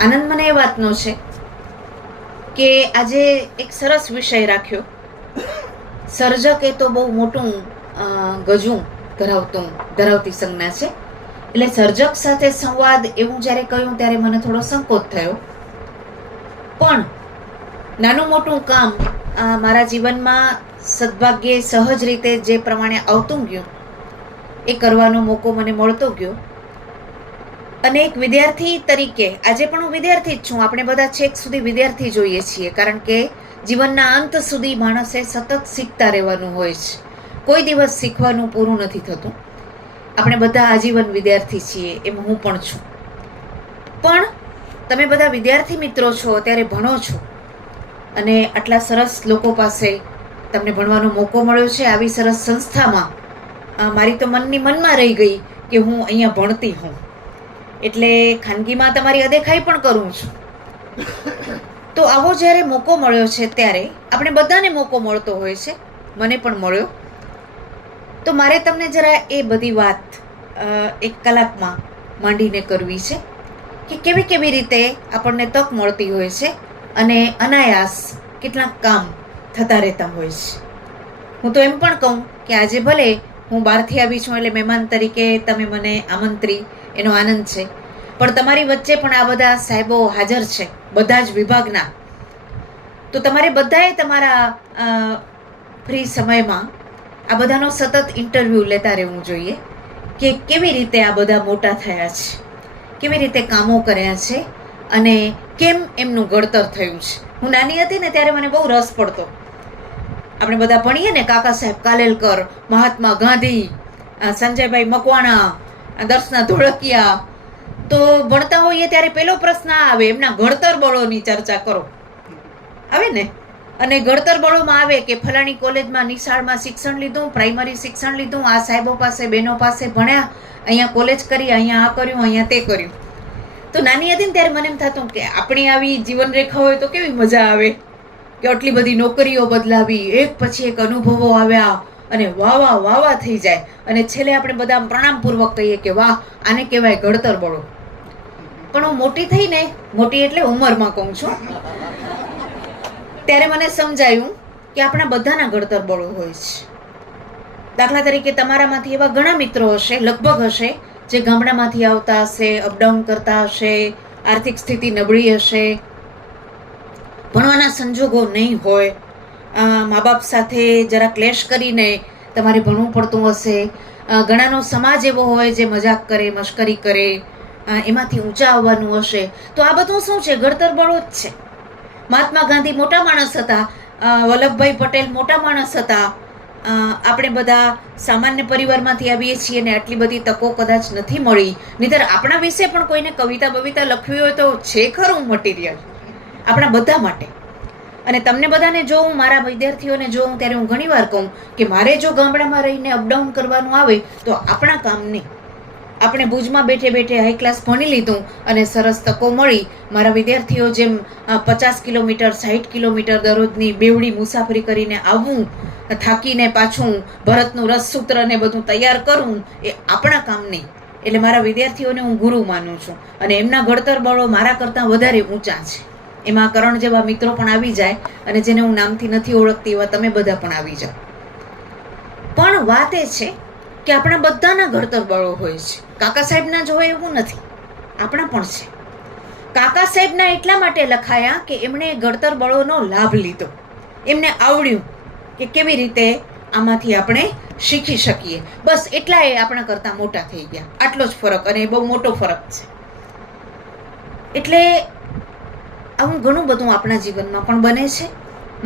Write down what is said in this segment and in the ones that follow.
આનંદ મને એ વાતનો છે કે આજે એક સરસ વિષય રાખ્યો. સર્જક એ તો બહુ મોટું ગજું ધરાવતી સંજ્ઞા છે. એટલે સર્જક સાથે સંવાદ એવું જ્યારે કહ્યું ત્યારે મને થોડો સંકોચ થયો. પણ નાનું મોટું કામ મારા જીવનમાં સદભાગ્યે સહજ રીતે જે પ્રમાણે આવતું ગયું એ કરવાનો મોકો મને મળતો ગયો. અને એક વિદ્યાર્થી તરીકે આજે પણ હું વિદ્યાર્થી જ છું. આપણે બધા છેક સુધી વિદ્યાર્થી જોઈએ છીએ, કારણ કે જીવનના અંત સુધી માણસે સતત શીખતા રહેવાનું હોય છે. કોઈ દિવસ શીખવાનું પૂરું નથી થતું. આપણે બધા આજીવન વિદ્યાર્થી છીએ, એમ હું પણ છું. પણ તમે બધા વિદ્યાર્થી મિત્રો છો, અત્યારે ભણો છો અને આટલા સરસ લોકો પાસે તમને ભણવાનો મોકો મળ્યો છે. આવી સરસ સંસ્થામાં મારી તો મનમાં રહી ગઈ કે હું અહીંયા ભણતી હું. એટલે ખાનગીમાં તમારી અદેખાઈ પણ કરું છું. તો આવો જ્યારે મોકો મળ્યો છે ત્યારે આપણે બધાને મોકો મળતો હોય છે, મને પણ મળ્યો. તો મારે તમને જરા એ બધી વાત એક કલાકમાં માંડીને કરવી છે કે કેવી કેવી રીતે આપણને તક મળતી હોય છે અને અનાયાસ કેટલાક કામ થતા રહેતા હોય છે. હું તો એમ પણ કહું કે આજે ભલે હું બહારથી આવી છું એટલે મહેમાન તરીકે તમે મને આમંત્રી, એનો આનંદ છે. પણ તમારી વચ્ચે પણ આ બધા સાહેબો હાજર છે, બધા જ વિભાગના. તો તમારે બધાએ તમારા ફ્રી સમયમાં આ બધાનો સતત ઇન્ટરવ્યૂ લેતા રહેવું જોઈએ કે કેવી રીતે આ બધા મોટા થયા છે, કેવી રીતે કામો કર્યા છે અને કેમ એમનું ઘડતર થયું છે. હું નાની હતી ને ત્યારે મને બહુ રસ પડતો. આપણે બધા ભણીએ ને, કાકા સાહેબ કાલેલકર, મહાત્મા ગાંધી, સંજયભાઈ મકવાણા, દર્શના ધોળકિયા. તો ભણતા હોઈએ ત્યારે પેલો પ્રશ્ન આવે, એમના ઘડતર બળોની ચર્ચા કરો, આવે ને. અને ઘડતર બળોમાં આવે કે ફલાણી કોલેજમાં નિશાળમાં શિક્ષણ લીધું, પ્રાઇમરી શિક્ષણ લીધું, આ સાહેબો પાસે બહેનો પાસે ભણ્યા, અહીંયા કોલેજ કરી, અહીંયા આ કર્યું, અહીંયા તે કર્યું. તો નાની હતી ને ત્યારે મને એમ થતું કે આપણી આવી જીવનરેખા હોય તો કેવી મજા આવે કે આટલી બધી નોકરીઓ બદલાવી, એક પછી એક અનુભવો આવ્યા અને વાવા વાવા થઈ જાય અને છેલ્લે આપણે બધા પ્રણામપૂર્વક કહીએ કે વાહ, આને કહેવાય ઘડતર બળો. પણ હું મોટી થઈને, મોટી એટલે ઉંમરમાં કહું છું, ત્યારે મને સમજાયું કે આપણા બધાના ઘડતર બળો હોય છે. દાખલા તરીકે તમારામાંથી એવા ઘણા મિત્રો હશે, લગભગ હશે, જે ગામડામાંથી આવતા હશે, અપડાઉન કરતા હશે, આર્થિક સ્થિતિ નબળી હશે, ભણવાના સંજોગો નહીં હોય, મા બાપ સાથે જરા ક્લેશ કરીને તમારે ભણવું પડતું હશે, ઘણાનો સમાજ એવો હોય જે મજાક કરે, મશ્કરી કરે, એમાંથી ઊંચા આવવાનું હશે. તો આ બધું શું છે? ઘડતર બળો જ છે. મહાત્મા ગાંધી મોટા માણસ હતા, વલ્લભભાઈ પટેલ મોટા માણસ હતા. આપણે બધા સામાન્ય પરિવારમાંથી આવીએ છીએ ને આટલી બધી તકો કદાચ નથી મળી. નહીંતર આપણા વિશે પણ કોઈને કવિતા બવિતા લખવી હોય તો છે ખરું મટીરિયલ આપણા બધા માટે. અને તમને બધાને જોઉં, મારા વિદ્યાર્થીઓને જોઉં ત્યારે હું ઘણીવાર કહું કે મારે જો ગામડામાં રહીને અપડાઉન કરવાનું આવે તો આપણા કામ નહીં. આપણે ભુજમાં બેઠે બેઠે હાઈ ક્લાસ ભણી લીધું અને સરસ તકો મળી. મારા વિદ્યાર્થીઓ જેમ 50 કિલોમીટર 60 કિલોમીટર દરરોજની બેવડી મુસાફરી કરીને આવવું, થાકીને પાછું ભરતનું રસસૂત્ર ને બધું તૈયાર કરવું, એ આપણા કામ નહીં. એટલે મારા વિદ્યાર્થીઓને હું ગુરુ માનું છું અને એમના ઘડતર બળો મારા કરતાં વધારે ઊંચા છે. એમાં કરણ જેવા મિત્રો પણ આવી જાય અને જેને હું નામથી નથી ઓળખતી એવા તમે બધા પણ આવી જાઓ. પણ વાત એ છે કે આપણા બધાના ઘડતર બળો હોય છે. કાકા સાહેબના જ હોય એવું નથી, આપણા પણ છે. કાકા સાહેબના એટલા માટે લખાયા કે એમણે ઘડતર બળોનો લાભ લીધો, એમને આવડ્યું કે કેવી રીતે આમાંથી આપણે શીખી શકીએ. બસ એટલા એ આપણા કરતાં મોટા થઈ ગયા, આટલો જ ફરક, અને એ બહુ મોટો ફરક છે. એટલે આવું ઘણું બધું આપણા જીવનમાં પણ બને છે,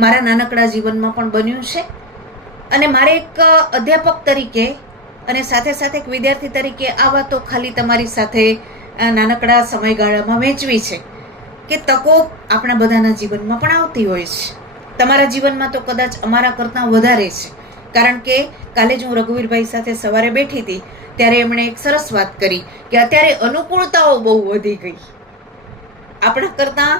મારા નાનકડા જીવનમાં પણ બન્યું છે. અને મારે એક અધ્યાપક તરીકે અને સાથે સાથે એક વિદ્યાર્થી તરીકે આ વાતો ખાલી તમારી સાથે નાનકડા સમયગાળામાં વહેંચવી છે કે તકો આપણા બધાના જીવનમાં પણ આવતી હોય છે. તમારા જીવનમાં તો કદાચ અમારા કરતાં વધારે છે, કારણ કે કાલે જ હું રઘુવીરભાઈ સાથે સવારે બેઠી હતી ત્યારે એમણે એક સરસ વાત કરી કે અત્યારે અનુકૂળતાઓ બહુ વધી ગઈ આપણા કરતાં.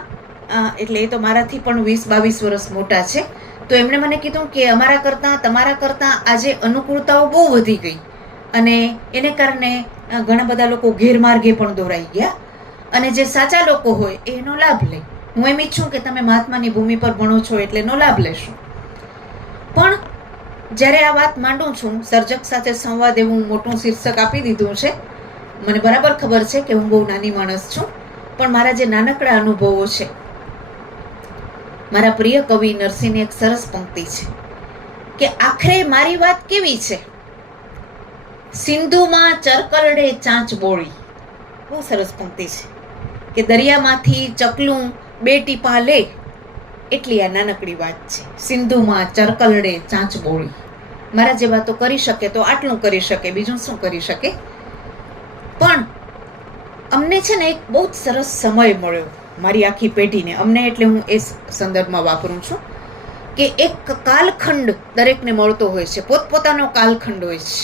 એટલે એ તો મારાથી પણ 20-22 વર્ષ મોટા છે. તો એમણે મને કીધું કે અમારા કરતાં, તમારા કરતાં આજે અનુકૂળતાઓ બહુ વધી ગઈ અને એને કારણે ઘણા બધા લોકો ગેરમાર્ગે પણ દોરાઈ ગયા અને જે સાચા લોકો હોય એનો લાભ લે. હું એમ ઈચ્છું કે તમે મહાત્માની ભૂમિ પર ભણો છો એટલે એનો લાભ લેશો. પણ જ્યારે આ વાત માંડું છું, સર્જક સાથે સંવાદ એવું મોટું શીર્ષક આપી દીધું છે. મને બરાબર ખબર છે કે હું બહુ નાની માણસ છું, પણ મારા જે નાનકડા અનુભવો છે, મારા પ્રિય કવિ નરસિંહની એક સરસ પંક્તિ છે કે આખરે મારી વાત કેવી છે, સિંધુમાં ચરકરડે ચાંચ બોળી. બહુ સરસ પંક્તિ છે કે દરિયામાંથી ચકલું 2 ટીપા લે એટલી આ નાનકડી વાત છે. સિંધુમાં ચરકરડે ચાંચ બોળી. મારા જેવા તો કરી શકે તો આટલું કરી શકે, બીજું શું કરી શકે. પણ અમને છે ને એક બહુ જ સરસ સમય મળ્યો, મારી આખી પેઢીને. અમને એટલે હું એ સંદર્ભમાં વાપરું છું કે એક કાલખંડ દરેકને મળતો હોય છે, પોતપોતાનો કાલખંડ હોય છે.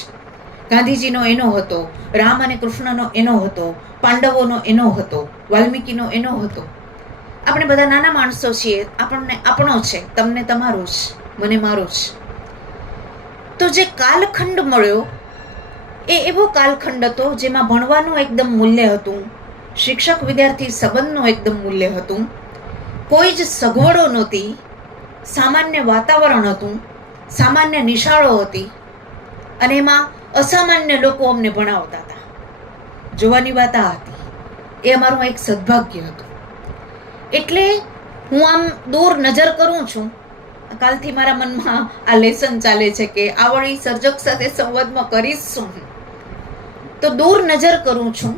ગાંધીજીનો એનો હતો, રામ અને કૃષ્ણનો એનો હતો, પાંડવોનો એનો હતો, વાલ્મીકીનો એનો હતો. આપણે બધા નાના માણસો છીએ, આપણને આપણો છે, તમને તમારો છે, મને મારો છે. તો જે કાલખંડ મળ્યો એ એવો કાલખંડ હતો જેમાં ભણવાનું એકદમ મૂલ્ય હતું, શિક્ષક વિદ્યાર્થી સંબંધનું એકદમ મૂલ્ય હતું, કોઈ જ સગવડો નહોતી, સામાન્ય વાતાવરણ હતું, સામાન્ય નિશાળો હતી અને એમાં અસામાન્ય લોકો અમને ભણાવતા હતા. જોવાની વાત આ હતી. એ અમારું એક સદભાગ્ય હતું. એટલે હું આમ દૂર નજર કરું છું, કાલથી મારા મનમાં આ લેસન ચાલે છે કે આ વળી સર્જક સાથે સંવાદમાં કરીશ શું. તો દૂર નજર કરું છું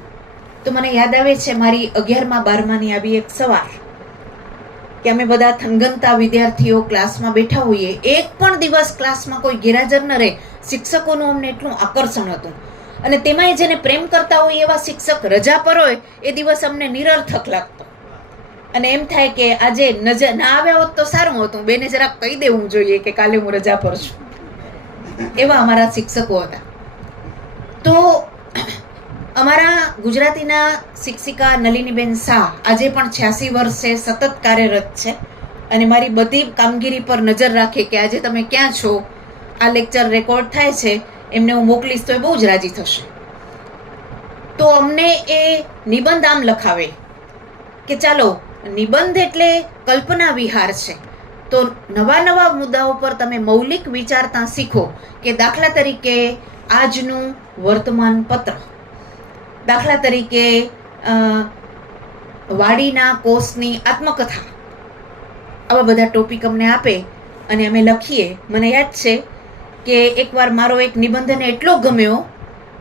તો મને યાદ આવે છે મારી 11મા 12માની આવી એક સવાર કે અમે બધા થનગનતા વિદ્યાર્થીઓ ક્લાસમાં બેઠા હોઈએ, એક પણ દિવસ ક્લાસમાં કોઈ ગેરહાજર ન રહે. શિક્ષકોનું અમને એટલું આકર્ષણ હતું અને તેમાંય જેને પ્રેમ કરતા હોય એવા શિક્ષક રજા પર હોય એ દિવસ અમને નિરર્થક લાગતો અને એમ થાય કે આજે નજર ના આવ્યા હોત તો સારું હતું, બેને જરાક કહી દેવું જોઈએ કે કાલે હું રજા પર છું. એવા અમારા શિક્ષકો હતા. તો અમારા ગુજરાતીના શિક્ષિકા નલિનીબેન શાહ આજે પણ 86 વર્ષે સતત કાર્યરત છે અને મારી બધી કામગીરી પર નજર રાખે કે આજે તમે ક્યાં છો, આ લેક્ચર રેકોર્ડ થાય છે, એમને હું મોકલીશ તો એ બહુ જ રાજી થશે. તો અમને એ નિબંધ આમ લખાવે કે ચાલો, નિબંધ એટલે કલ્પના વિહાર છે, તો નવા નવા મુદ્દાઓ પર તમે મૌલિક વિચારતા શીખો. કે દાખલા તરીકે આજનું વર્તમાન પત્ર, દાખલા તરીકે વાડીના કોષની આત્મકથા, આવા બધા ટોપિક અમને આપે અને અમે લખીએ. મને યાદ છે કે એકવાર મારો એક નિબંધને એટલો ગમ્યો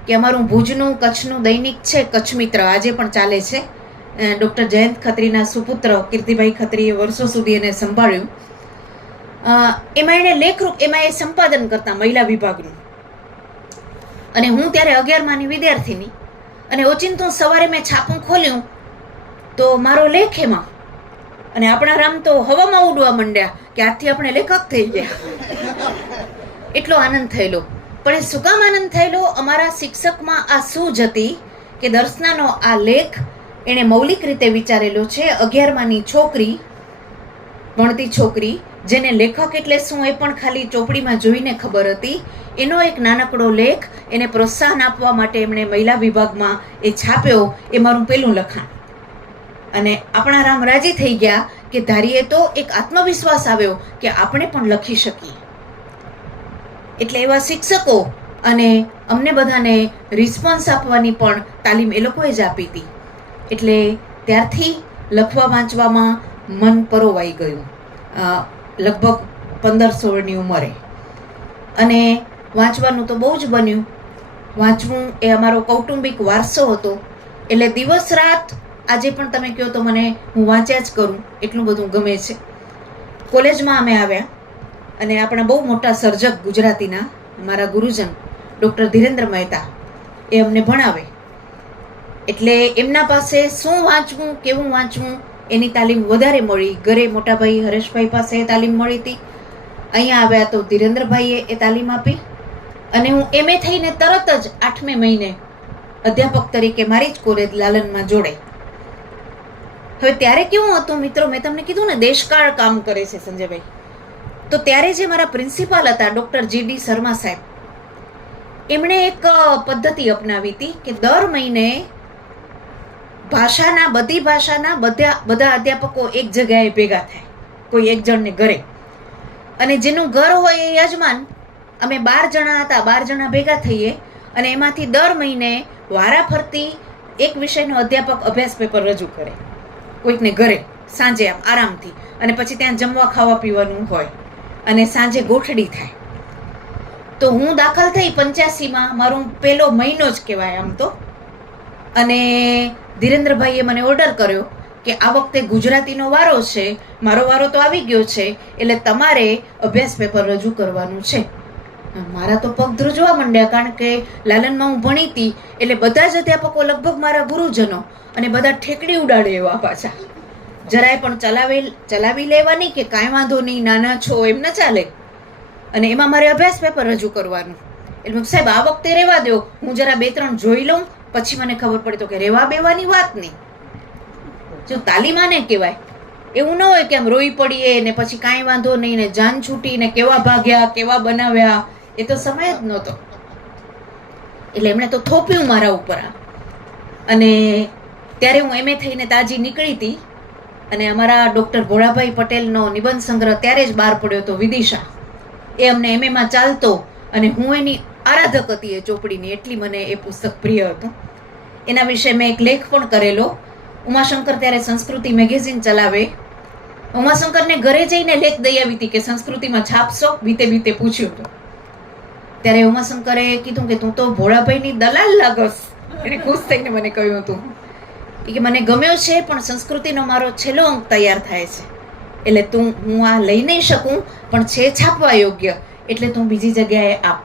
કે અમારું ભુજનું કચ્છનું દૈનિક છે કચ્છ મિત્ર, આજે પણ ચાલે છે, ડૉક્ટર જયંત ખત્રીના સુપુત્ર કીર્તિભાઈ ખત્રીએ વર્ષો સુધી એને સંભાળ્યું. એમાં એણે લેખરૂપ, એમાં એ સંપાદન કરતા મહિલા વિભાગનું, અને હું ત્યારે 11માની વિદ્યાર્થીની, અને ઓચિંતું સવારે મેં છાપું ખોલ્યું તો મારો લેખ એમાં, અને આપણા રામ તો હવામાં ઉડવા માંડ્યા કે આજથી આપણે લેખક થઈ ગયા. એટલો આનંદ થયેલો. પણ એ શું કામ આનંદ થયેલો? અમારા શિક્ષકમાં આ સૂઝ હતી કે દર્શનાનો આ લેખ એણે મૌલિક રીતે વિચારેલો છે. 11માની છોકરી, ભણતી છોકરી, જેને લેખક એટલે શું એ પણ ખાલી ચોપડીમાં જોઈને ખબર હતી, એનો એક નાનકડો લેખ, એને પ્રોત્સાહન આપવા માટે એમણે મહિલા વિભાગમાં એ છાપ્યો. એ મારું પહેલું લખાણ. અને આપણા રામ રાજી થઈ ગયા કે ધારીએ તો એક આત્મવિશ્વાસ આવ્યો કે આપણે પણ લખી શકીએ. એટલે એવા શિક્ષકો અને અમને બધાને રિસ્પોન્સ આપવાની પણ તાલીમ એ લોકોએ જ આપી હતી. એટલે ત્યારથી લખવા વાંચવામાં મન પરોવાઈ ગયું, લગભગ 15-16ની ઉંમરે. અને વાંચવાનું તો બહુ જ બન્યું. વાંચવું એ અમારો કૌટુંબિક વારસો હતો. એટલે દિવસ રાત, આજે પણ તમે કહો તો મને હું વાંચ્યા જ કરું, એટલું બધું ગમે છે. કોલેજમાં અમે આવ્યા અને આપણા બહુ મોટા સર્જક ગુજરાતીના મારા ગુરુજન ડૉક્ટર ધીરેન્દ્ર મહેતા એ અમને ભણાવે. એટલે એમના પાસે શું વાંચવું, કેવું વાંચવું એની તાલીમ વધારે મળી. ઘરે મોટાભાઈ હરેશભાઈ પાસે એ તાલીમ મળી હતી. અહીંયા આવ્યા તો ધીરેન્દ્રભાઈએ એ તાલીમ આપી. અને હું MA થઈને તરત જ 8મે મહિને અધ્યાપક તરીકે મારી જ કોલેજ લાલનમાં જોડાઈ. હવે ત્યારે કેવું હતું મિત્રો, મેં તમને કીધું ને દેશકાળ કામ કરે છે સંજયભાઈ. તો ત્યારે જે મારા પ્રિન્સિપાલ હતા ડૉક્ટર GD શર્મા સાહેબ, એમણે એક પદ્ધતિ અપનાવી હતી કે દર મહિને બધી ભાષાના બધા અધ્યાપકો એક જગ્યાએ ભેગા થાય, કોઈ એક જણને ઘરે, અને જેનું ઘર હોય એ યજમાન. અમે 12 જણા હતા, 12 જણા ભેગા થઈએ અને એમાંથી દર મહિને વારાફરતી એક વિષયનો અધ્યાપક અભ્યાસ પેપર રજૂ કરે કોઈકને ઘરે સાંજે આમ આરામથી, અને પછી ત્યાં જમવા ખાવા પીવાનું હોય અને સાંજે ગોઠડી થાય. તો હું દાખલ થઈ 85માં, મારો પહેલો મહિનો જ કહેવાય આમ તો. અને ધીરેન્દ્રભાઈએ મને ઓર્ડર કર્યો કે આ વખતે ગુજરાતીનો વારો છે, મારો વારો તો આવી ગયો છે, એટલે તમારે અભ્યાસ પેપર રજૂ કરવાનું છે. મારા તો પગ ધ્રુજવા માંડ્યા, કારણ કે લાલનમાં હું ભણી હતી એટલે બધા જ અધ્યાપકો લગભગ મારા ગુરુજનો, અને બધા ઠેકડી ઉડાડે એવા પાછા. જરાય પણ ચલાવી લેવાની કે કાંઈ વાંધો નહીં, નાના છો એમ ન ચાલે. અને એમાં મારે અભ્યાસ પેપર રજૂ કરવાનું. એટલે સાહેબ આ વખતે રહેવા દો, હું જરા 2-3 જોઈ લઉં, પછી મને ખબર પડી તો કે રહેવા બેવાની વાત નહીં. જો તાલીમાને કહેવાય, એવું ન હોય કે આમ રોઈ પડીએ ને પછી કાંઈ વાંધો નહીં ને જાન છૂટી ને કેવા ભાગ્યા કેવા બનાવ્યા, એ તો સમય જ નહોતો. એટલે એમણે તો થોપ્યું મારા ઉપર. અને ત્યારે હું MA થઈને તાજી નીકળી હતી, અને અમારા ડૉક્ટર ભોળાભાઈ પટેલનો નિબંધ સંગ્રહ ત્યારે જ બહાર પડ્યો હતો, વિદિશા. એ અમને MAમાં ચાલતો, અને હું એની આરાધક હતી એ ચોપડીની, એટલી મને એ પુસ્તક પ્રિય હતું. એના વિશે મેં એક લેખ પણ કરેલો. ઉમાશંકર ત્યારે સંસ્કૃતિ મેગેઝિન ચલાવે. ઉમાશંકરને ઘરે જઈને લેખ દઈ આવી હતી કે સંસ્કૃતિમાં છાપશો, બીતે પૂછ્યું હતું. ત્યારે ઉમાશંકરે કીધું કે તું તો ભોળાભાઈની દલાલ લાગસ. એને ખુશ થઈને મને કહ્યું હતું કે મને ગમ્યો છે, પણ સંસ્કૃતિનો મારો છેલ્લો અંક તૈયાર થાય છે, એટલે હું આ લઈ નહીં શકું, પણ છે છાપવા યોગ્ય, એટલે તું બીજી જગ્યાએ આપ.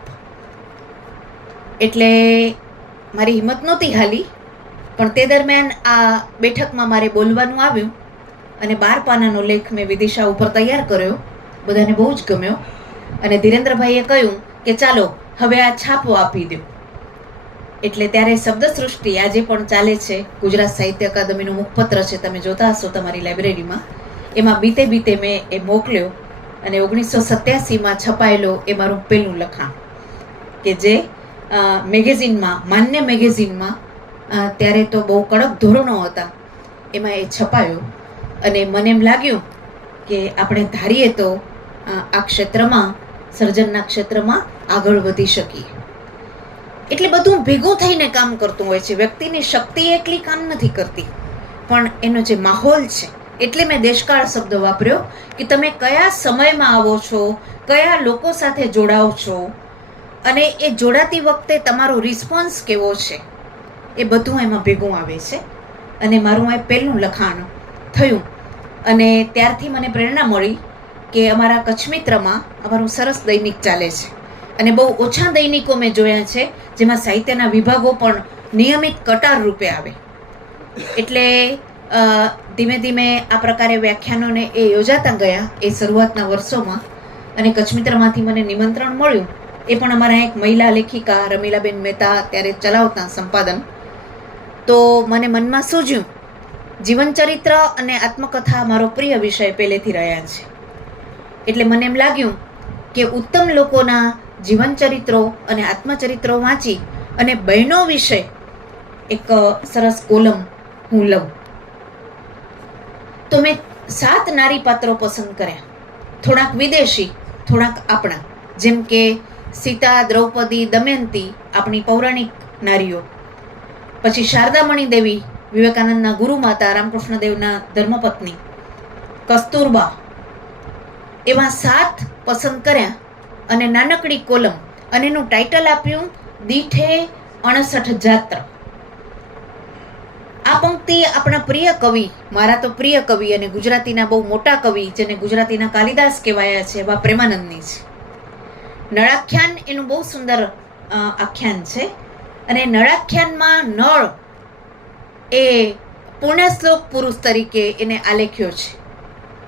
એટલે મારી હિંમત નહોતી હાલી, પણ તે દરમિયાન આ બેઠકમાં મારે બોલવાનું આવ્યું, અને 12 પાનાનો લેખ મેં વિદિશા ઉપર તૈયાર કર્યો. બધાને બહુ જ ગમ્યો, અને ધીરેન્દ્રભાઈએ કહ્યું કે ચાલો હવે આ છાપો આપી દો. એટલે ત્યારે શબ્દસૃષ્ટિ આજે પણ ચાલે છે, ગુજરાત સાહિત્ય અકાદમીનું મુખપત્ર છે, તમે જોતા હશો તમારી લાઇબ્રેરીમાં. એમાં બીતે મેં એ મોકલ્યો, અને 1987માં છપાયેલો એ મારું પહેલું લખાણ, કે જે મેગેઝિનમાં, માન્ય મેગેઝિનમાં, ત્યારે તો બહુ કડક ધોરણો હતા, એમાં એ છપાયો. અને મને એમ લાગ્યું કે આપણે ધારીએ તો આ ક્ષેત્રમાં, સર્જનના ક્ષેત્રમાં આગળ વધી શકીએ. એટલે બધું ભેગું થઈને કામ કરતું હોય છે. વ્યક્તિની શક્તિ એકલી કામ નથી કરતી, પણ એનો જે માહોલ છે. એટલે મેં દેશકાળ શબ્દ વાપર્યો કે તમે કયા સમયમાં આવો છો, કયા લોકો સાથે જોડાઓ છો, અને એ જોડાતી વખતે તમારો રિસ્પોન્સ કેવો છે, એ બધું એમાં ભેગું આવે છે. અને મારું આ પહેલું લખાણ થયું, અને ત્યારથી મને પ્રેરણા મળી કે અમારા કચ્છ મિત્રમાં અમારું સરસ દૈનિક ચાલે છે, અને બહુ ઓછા દૈનિકો મેં જોયા છે જેમાં સાહિત્યના વિભાગો પણ નિયમિત કટાર રૂપે આવે. એટલે ધીમે ધીમે આ પ્રકારે વ્યાખ્યાનોને એ યોજાતા ગયા એ શરૂઆતના વર્ષોમાં. અને કચ્છ મિત્રમાંથી મને નિમંત્રણ મળ્યું, એ પણ અમારા એક મહિલા લેખિકા રમીલાબેન મહેતા ત્યારે ચલાવતા સંપાદન. તો મને મનમાં સૂઝ્યું, જીવનચરિત્ર અને આત્મકથા મારો પ્રિય વિષય પહેલેથી રહ્યા છે. એટલે મને એમ લાગ્યું કે ઉત્તમ લોકોના જીવનચરિત્રો અને આત્મચરિત્રો વાંચી અને બહેનો વિશે એક સરસ કોલમ હું લઉં. તો મેં 7 નારી પાત્રો પસંદ કર્યા, થોડાક વિદેશી, થોડાક આપણા, જેમ કે સીતા, દ્રૌપદી, દમયંતી આપણી પૌરાણિક નારીઓ, પછી શારદામણી દેવી વિવેકાનંદના ગુરુમાતા, રામકૃષ્ણદેવના ધર્મપત્ની, કસ્તુરબા, એવા 7 પસંદ કર્યા અને નાનકડી કોલમ, અને એનું ટાઇટલ આપ્યું દીઠે 68 જાત્ર. આ પંક્તિ આપણા પ્રિય કવિ, મારા તો પ્રિય કવિ અને ગુજરાતીના બહુ મોટા કવિ, જેને ગુજરાતીના કાલિદાસ કહેવાયા છે, એવા પ્રેમાનંદની છે. નળાખ્યાન એનું બહુ સુંદર આખ્યાન છે, અને નળાખ્યાનમાં નળ એ પુણ્યશ્લોક પુરુષ તરીકે એને આલેખ્યો છે.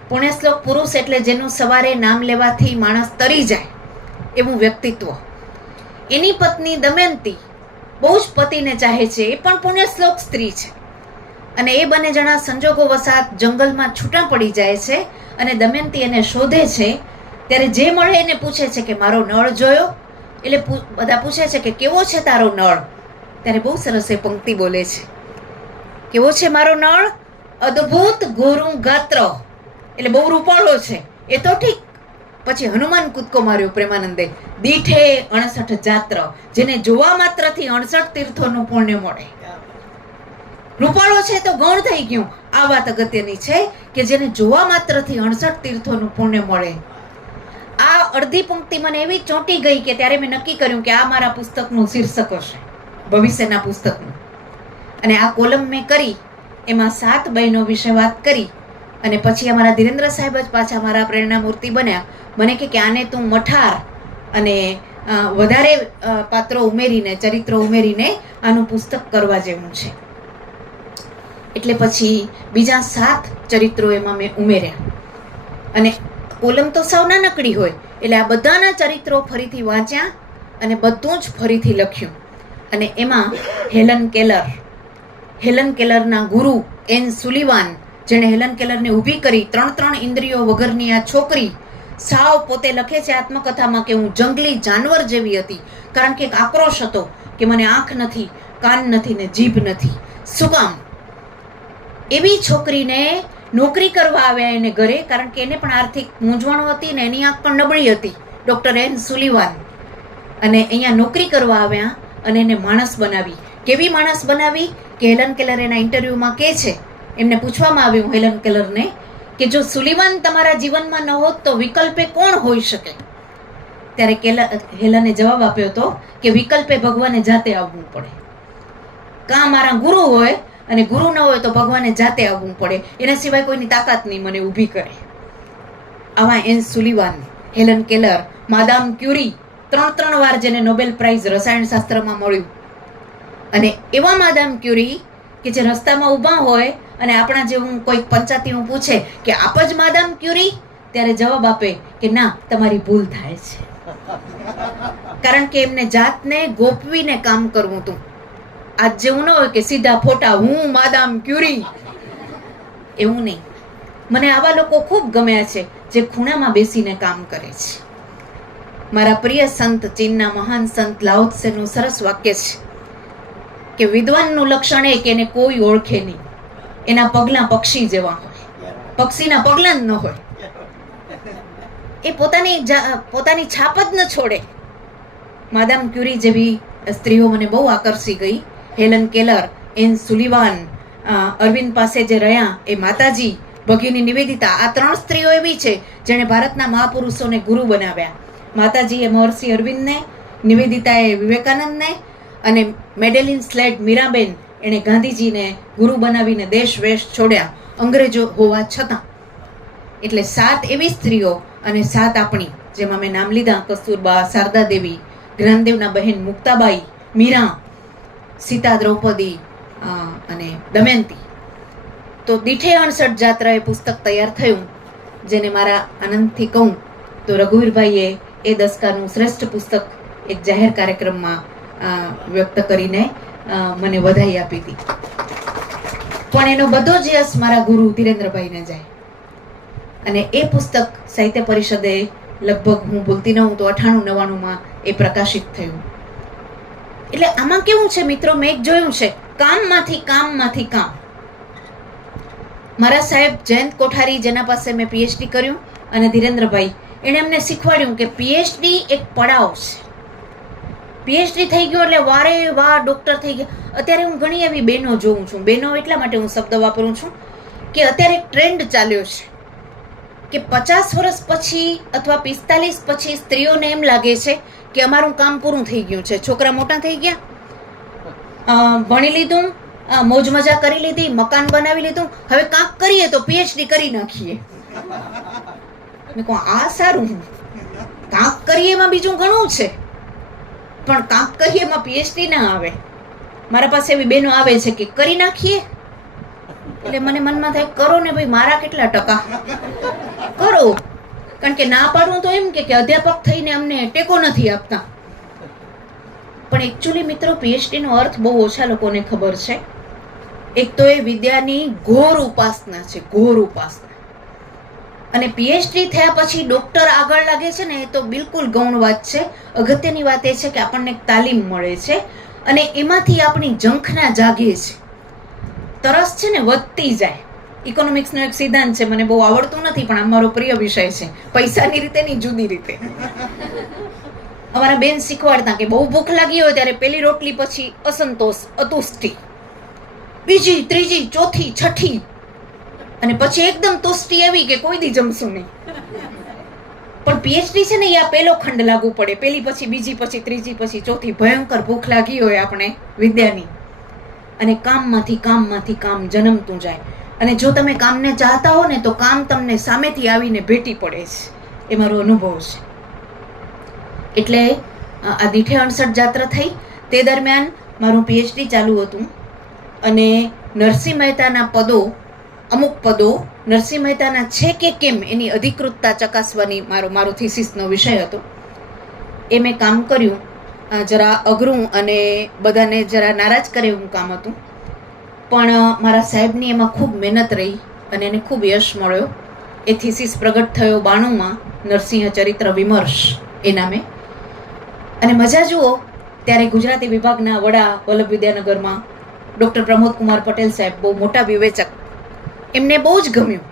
પુણ્યશ્લોક પુરુષ એટલે જેનું સવારે નામ લેવાથી માણસ તરી જાય એવું વ્યક્તિત્વ. એની પત્ની દમયંતી બહુ જ પતિને ચાહે છે, એ પણ પુણ્યશ્લોક સ્ત્રી છે. અને એ બંને જણા સંજોગો વસાત જંગલમાં છૂટા પડી જાય છે, અને દમયંતી એને શોધે છે. ત્યારે જે મળે એને પૂછે છે કે મારો નળ જોયો? એટલે બધા પૂછે છે કે કેવો છે તારો નળ? ત્યારે બહુ સરસ એ પંક્તિ બોલે છે કેવો છે મારો નળ? અદ્ભુત ગોરું ગાત્ર, એટલે બહુ રૂપાળો છે. એ તો ઠીક, પછી હનુમાન કૂદકો માર્યો પ્રેમાનંદે, દીઠે 68 જાત્ર, જેને જોવા માત્રથી 68 તીર્થોનું પુણ્ય મળે. રૂપાળો છે તો ગૌણ થઈ ગયું. આ વાત અગત્યની છે કે જેને જોવા માત્રથી 68 તીર્થોનું પુણ્ય મળે. આ અડધી પંક્તિ મને એવી ચોંટી ગઈ કે ત્યારે મેં નક્કી કર્યું કે આ મારા પુસ્તકનું શીર્ષક હશે, ભવિષ્યના પુસ્તકનું. અને આ કોલમ મેં કરી, એમાં 7 બહેનો વિશે વાત કરી. અને પછી અમારા ધીરેન્દ્ર સાહેબ જ પાછા મારા પ્રેરણા મૂર્તિ બન્યા. મને કે આને તું મઠાર અને વધારે પાત્રો ઉમેરીને, ચરિત્રો ઉમેરીને આનું પુસ્તક કરવા જેવું છે. એટલે પછી બીજા 7 ચરિત્રો એમાં મેં ઉમેર્યા. અને કોલમ તો સાવ નાનકડી હોય, એટલે આ બધાના ચરિત્રો ફરીથી વાંચ્યા અને બધું જ ફરીથી લખ્યું. અને એમાં હેલન કેલરના ગુરુ એન સુલિવાન, જેણે હેલન કેલરને ઊભી કરી, 3 ઇન્દ્રિયો વગરની આ છોકરી સાવ પોતે લખે છે આત્મકથામાં કે હું જંગલી જાનવર જેવી હતી, કારણ કે એક આક્રોશ હતો કે મને આંખ નથી, કાન નથી ને જીભ નથી. શું કામ? એવી છોકરીને નોકરી કરવા આવ્યા એને ઘરે, કારણ કે એને પણ આર્થિક મૂંઝવણ હતી ને એની આંખ પણ નબળી હતી, ડોક્ટર એન સુલિવાન. અને અહીંયા નોકરી કરવા આવ્યા અને એને માણસ બનાવી. કેવી માણસ બનાવી કે હેલન કેલર એના ઇન્ટરવ્યુમાં કહે છે, એમને પૂછવામાં આવ્યું હેલન કેલરને કે જો સુલિવાન તમારા જીવનમાં ન હોત તો વિકલ્પે કોણ હોઈ શકે? ત્યારે હેલને જવાબ આપ્યો હતો કે વિકલ્પે ભગવાને જાતે આવવું પડે. કાં મારા ગુરુ હોય અને ગુરુ ન હોય તો ભગવાને જાતે આવવું પડે, એના સિવાય કોઈની તાકાત નહીં મને ઊભી કરે. આવા એન સુલિવાન, હેલન કેલર, માદામ ક્યુરી, 3 વાર જેને નોબેલ પ્રાઇઝ રસાયણશાસ્ત્રમાં મળ્યું. અને એવા માદામ ક્યુરી કે જે રસ્તામાં ઊભા હોય અને આપણા જેવું કોઈક પંચાતીનું પૂછે કે આપ જ માદામ ક્યુરી, ત્યારે જવાબ આપે કે ના, તમારી ભૂલ થાય છે. કારણ કે એમને જાતને ગોપવીને કામ કરવું હતું. આજ જેવું ન હોય કે સીધા ફોટા હું માદામ ક્યુરી, એવું નહીં. મને આવા લોકો ખૂબ ગમ્યા છે જે ખૂણામાં બેસીને કામ કરે છે. મારા પ્રિય સંત, ચીનના મહાન સંત લાઓ ત્સેનું સરસ વાક્ય છે કે વિદ્વાનનું લક્ષણ એ કે એને કોઈ ઓળખે નહીં, એના પગલા પક્ષી જેવા હોય, પક્ષીના પગલા જ ન હોય. એ પોતાની છાપ જ ન છોડે. માદામ ક્યુરી જેવી સ્ત્રીઓ મને બહુ આકર્ષી ગઈ. Helen Keller, Anne Sullivan, Arvind પાસે જે રહ્યા એ માતાજી, ભગિની નિવેદિતા, આ 3 સ્ત્રીઓ એવી છે જેણે ભારતના મહાપુરુષોને ગુરુ બનાવ્યા. માતાજીએ મહર્ષિ અરવિંદને, નિવેદિતાએ વિવેકાનંદને, અને મેડેલિન સ્લેડ મીરાબેન, એણે ગાંધીજીને ગુરુ બનાવીને દેશ વેશ છોડ્યા, અંગ્રેજો હોવા છતાં. એટલે 7 એવી સ્ત્રીઓ અને 7 આપણી, જેમાં મેં નામ લીધા કસ્તુરબા, શારદા દેવી, જ્ઞાનદેવના બહેન મુક્તાબાઈ, મીરા, સીતા, દ્રૌપદી અને દમયંતી. તો દીઠે 68 જાત્રાએ પુસ્તક તૈયાર થયું, જેને મારા આનંદથી કહું તો રઘુવીરભાઈએ એ દસકાનું શ્રેષ્ઠ પુસ્તક એક જાહેર કાર્યક્રમમાં વ્યક્ત કરીને મને વધાઈ આપી હતી. પણ એનો બધો જ યશ મારા ગુરુ ધીરેન્દ્રભાઈને જાય. અને એ પુસ્તક સાહિત્ય પરિષદે લગભગ, હું ભૂલતી ન હું તો 98-99માં એ પ્રકાશિત થયું. એટલે આમાં કેવું છે મિત્રો, મેં એક જોયું છે, કામમાંથી કામ. મારા સાહેબ જયંત કોઠારી, જેના પાસે મેં પીએચડી કર્યું, અને ધીરેન્દ્રભાઈ, એણે અમને શીખવાડ્યું કે પીએચડી એક પડાવ છે. પીએચડી થઈ ગયો એટલે વારે વાર ડોક્ટર થઈ ગયા. અત્યારે હું ઘણી એવી બહેનો જોઉં છું, બહેનો એટલા માટે હું શબ્દ વાપરું છું કે અત્યારે એક ટ્રેન્ડ ચાલ્યો છે કે 50 વર્ષ પછી અથવા 45 પછી સ્ત્રીઓને એમ લાગે છે કે અમારું કામ પૂરું થઈ ગયું છે, છોકરા મોટા થઈ ગયા, ભણી લીધું, મોજ મજા કરી લીધી, મકાન બનાવી લીધું, હવે કાંક કરીએ તો પીએચડી કરી નાખીએ. મેં કહું આ સારું, કાંક કરીએ એમાં બીજું ઘણું છે, પણ કાંક કરીએ એમાં પીએચડી ના આવે. મારા પાસે એવી બહેનો આવે છે કે કરી નાખીએ, એટલે મને મનમાં થાય કરો ને ભાઈ, મારા કેટલા ટકા કરો. કારણ કે ના પાડવું તો એમ કે અધ્યાપક થઈને અમને ટેકો નથી આપતા. પણ એકચ્યુઅલી મિત્રો, પીએચડી નો અર્થ બહુ ઓછા લોકોને ખબર છે. એક તો એ વિદ્યાની ઘોર ઉપાસના છે, ઘોર ઉપાસના. અને પીએચડી થયા પછી ડોક્ટર આગળ લાગે છે ને, એ તો બિલકુલ ગૌણ વાત છે. અગત્યની વાત એ છે કે આપણને તાલીમ મળે છે અને એમાંથી આપણી ઝંખના જાગે છે. તરસ છે ને વધતી જાય. ઇકોનોમિક્સનો એક સિદ્ધાંત છે, મને બહુ આવડતું નથી પણ આ મારો પ્રિય વિષય છે. પૈસાની રીતે નહીં, જુદી રીતે. અમારા બેન શીખવાડતા કે બહુ ભૂખ લાગી હોય ત્યારે પેલી રોટલી પછી અસંતોષ, અતુષ્ટિ, બીજી, ત્રીજી, ચોથી, છઠ્ઠી, અને પછી એકદમ તુષ્ટિ એવી કે કોઈ દી જમશું નહીં. પણ પીએચડી છે ને એ આ પેલો ખંડ લાગુ પડે. પેલી પછી બીજી, પછી ત્રીજી, પછી ચોથી. ભયંકર ભૂખ લાગી હોય આપણે વિદ્યાની, અને કામમાંથી કામ જન્મતું જાય. અને જો તમે કામને ચાહતા હો ને તો કામ તમને સામેથી આવીને ભેટી પડે છે. એ મારો અનુભવ છે. એટલે આ દીઠે 68 જાત્રા થઈ તે દરમિયાન મારું પીએચડી ચાલુ હતું, અને નરસિંહ મહેતાના પદો, અમુક પદો નરસિંહ મહેતાના છે કે કેમ એની અધિકૃતતા ચકાસવાની મારો થીસીસનો વિષય હતો. એ મેં કામ કર્યું. જરા અઘરું અને બધાને જરા નારાજ કરે એવું કામ હતું, પણ મારા સાહેબની એમાં ખૂબ મહેનત રહી અને એને ખૂબ યશ મળ્યો. એ થીસીસ પ્રગટ થયો 92માં, નરસિંહ ચરિત્ર વિમર્શ એ નામે. અને મજા જુઓ, ત્યારે ગુજરાતી વિભાગના વડા વલ્લભ વિદ્યાનગરમાં ડૉક્ટર પ્રમોદ કુમાર પટેલ સાહેબ, બહુ મોટા વિવેચક, એમને બહુ જ ગમ્યું.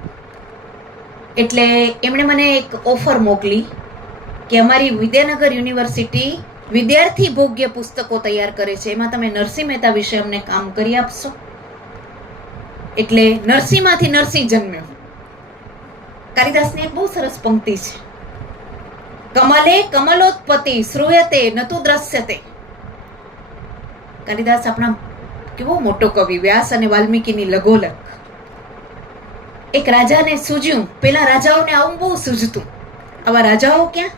એટલે એમણે મને એક ઓફર મોકલી કે અમારી વિદ્યાનગર યુનિવર્સિટી વિદ્યાર્થી ભોગ્ય પુસ્તકો તૈયાર કરે છે, એમાં તમે નરસિંહ મહેતા વિશે અમને કામ કરી આપશો. એટલે નરસિંહમાંથી નરસિંહ જન્મ્યો. કાલિદાસની એક બહુ સરસ પંક્તિ છે, કમલે કમલોત્પત્તિ શ્રૂયતે નતુ દ્રશ્યતે. કાલિદાસ આપણા કેવો મોટો કવિ, વ્યાસ અને વાલ્મીકીની લગોલગ. એક રાજાને સૂજ્યું, પેલા રાજાઓને આવું બહુ સૂજતું, આવા રાજાઓ ક્યાં.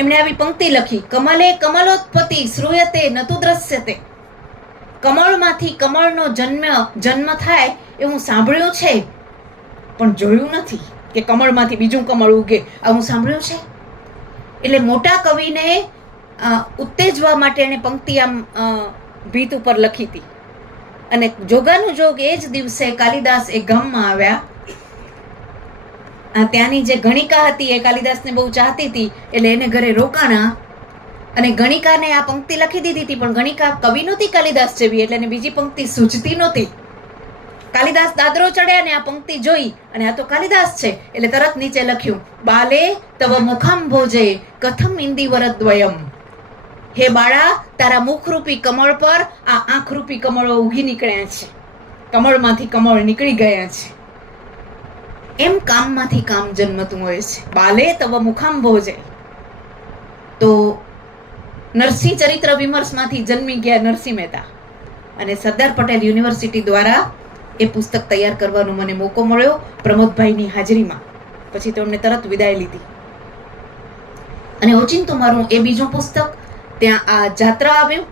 એમણે આવી પંક્તિ લખી, કમલે કમલોત્પત્તિ શ્રૂયતે નતુ દ્રશ્યતે. કમળમાંથી કમળનો જન્મ થાય એ હું સાંભળ્યું છે, પણ જોયું નથી કે કમળમાંથી બીજું કમળ ઉગે. આ હું સાંભળ્યું છે. એટલે મોટા કવિને ઉત્તેજવા માટે એને પંક્તિ આમ ભીત ઉપર લખી હતી. અને જોગાનું જોગ એ જ દિવસે કાલિદાસ એ ગામમાં આવ્યા. ત્યાંની જે ગણિકા હતી એ કાલિદાસને બહુ ચાહતી હતી, એટલે એને ઘરે રોકાણા. અને ગણિકાને આ પંક્તિ લખી દીધી હતી, પણ ગણિકા કવિ નહોતી કાલિદાસ જેવી, એટલે એને બીજી પંક્તિ સૂઝતી નહોતી. કાલિદાસ દાદરો ચડ્યા ને આ પંક્તિ જોઈ, અને આ તો કાલિદાસ છે, એટલે તરત નીચે લખ્યું, બાલે તવ મુખાંભોજે કથમ ઇન્દિવરદ્વયમ. હે બાળા, તારા મુખરૂપી કમળ પર આ આંખરૂપી કમળો ઉગી નીકળ્યા છે, કમળમાંથી કમળ નીકળી ગયા છે. એમ કામમાંથી કામ જન્મતું હોય છે. બાલે તવ મુખાંભોજે. તો નરસિંહ ચરિત્ર વિમર્શમાંથી જન્મી ગયા નરસિંહ મહેતા, અને સરદાર પટેલ યુનિવર્સિટી દ્વારા એ પુસ્તક તૈયાર કરવાનો મને મોકો મળ્યો પ્રમોદભાઈની હાજરીમાં. પછી તો એમને તરત વિદાય લીધી. અને ઓચિંતું મારું એ બીજું પુસ્તક ત્યાં આ જાત્રા આવ્યું.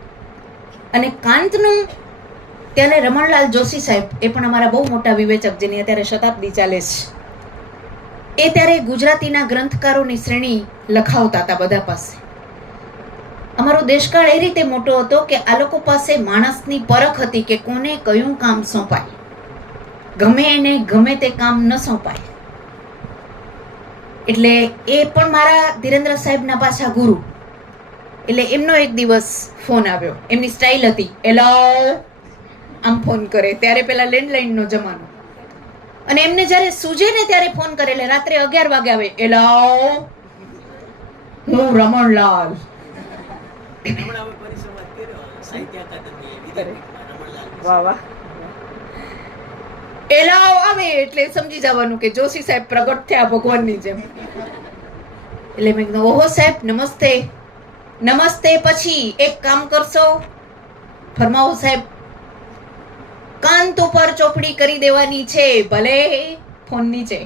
અને કાંતનું ત્યારે રમણલાલ જોશી સાહેબ, એ પણ અમારા બહુ મોટા વિવેચક, જેની અત્યારે શતાબ્દી ચાલે છે, એ ત્યારે ગુજરાતીના ગ્રંથકારોની શ્રેણી લખાવતા હતા બધા પાસે. અમારો દેશકાળ એ રીતે મોટો હતો કે આ લોકો પાસે માણસની પરખ હતી કે કોને કયું કામ સોંપાય. ગમે એને ગમે તે કામ ન સોંપાય. એટલે એ પણ મારા ધીરેન્દ્ર સાહેબના પાછા ગુરુ. એટલે એમનો એક દિવસ ફોન આવ્યો. એમની સ્ટાઇલ હતી, એલો આમ ફોન કરે. ત્યારે પેલા લેન્ડલાઇનનો જમાનો. અને એમને જ્યારે સૂજે ને ત્યારે ફોન કરે. એટલે રાત્રે 11 વાગે આવે, એલો હું રમણલાલ. વાહ વાહ. એલાવ આવે એટલે સમજી જવાનું કે જોશી સાહેબ પ્રગટ થયા ભગવાનની જેમ. એટલે મેં કીધું, ઓહો સાહેબ નમસ્તે. નમસ્તે પછી એક કામ કરશો? ફરમાવો સાહેબ. કાંત ઉપર ચોપડી કરી દેવાની છે, ભલે ફોન નીચે.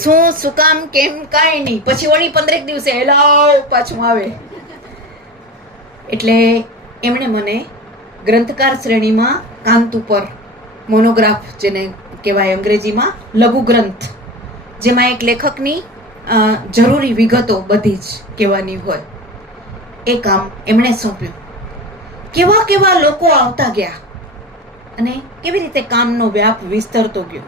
શું કામ કેમ કાંઈ નહીં. પછી વળી 15 દિવસે એલાવ પાછું આવે. એટલે એમણે મને ગ્રંથકાર શ્રેણીમાં કાંત ઉપર મોનોગ્રાફ, જેને કહેવાય અંગ્રેજીમાં લઘુ ગ્રંથ, જેમાં એક લેખકની જરૂરી વિગતો બધી જ કહેવાની હોય, એ કામ એમણે સોંપ્યું. કેવા કેવા લોકો આવતા ગયા અને કેવી રીતે કામનો વ્યાપ વિસ્તરતો ગયો.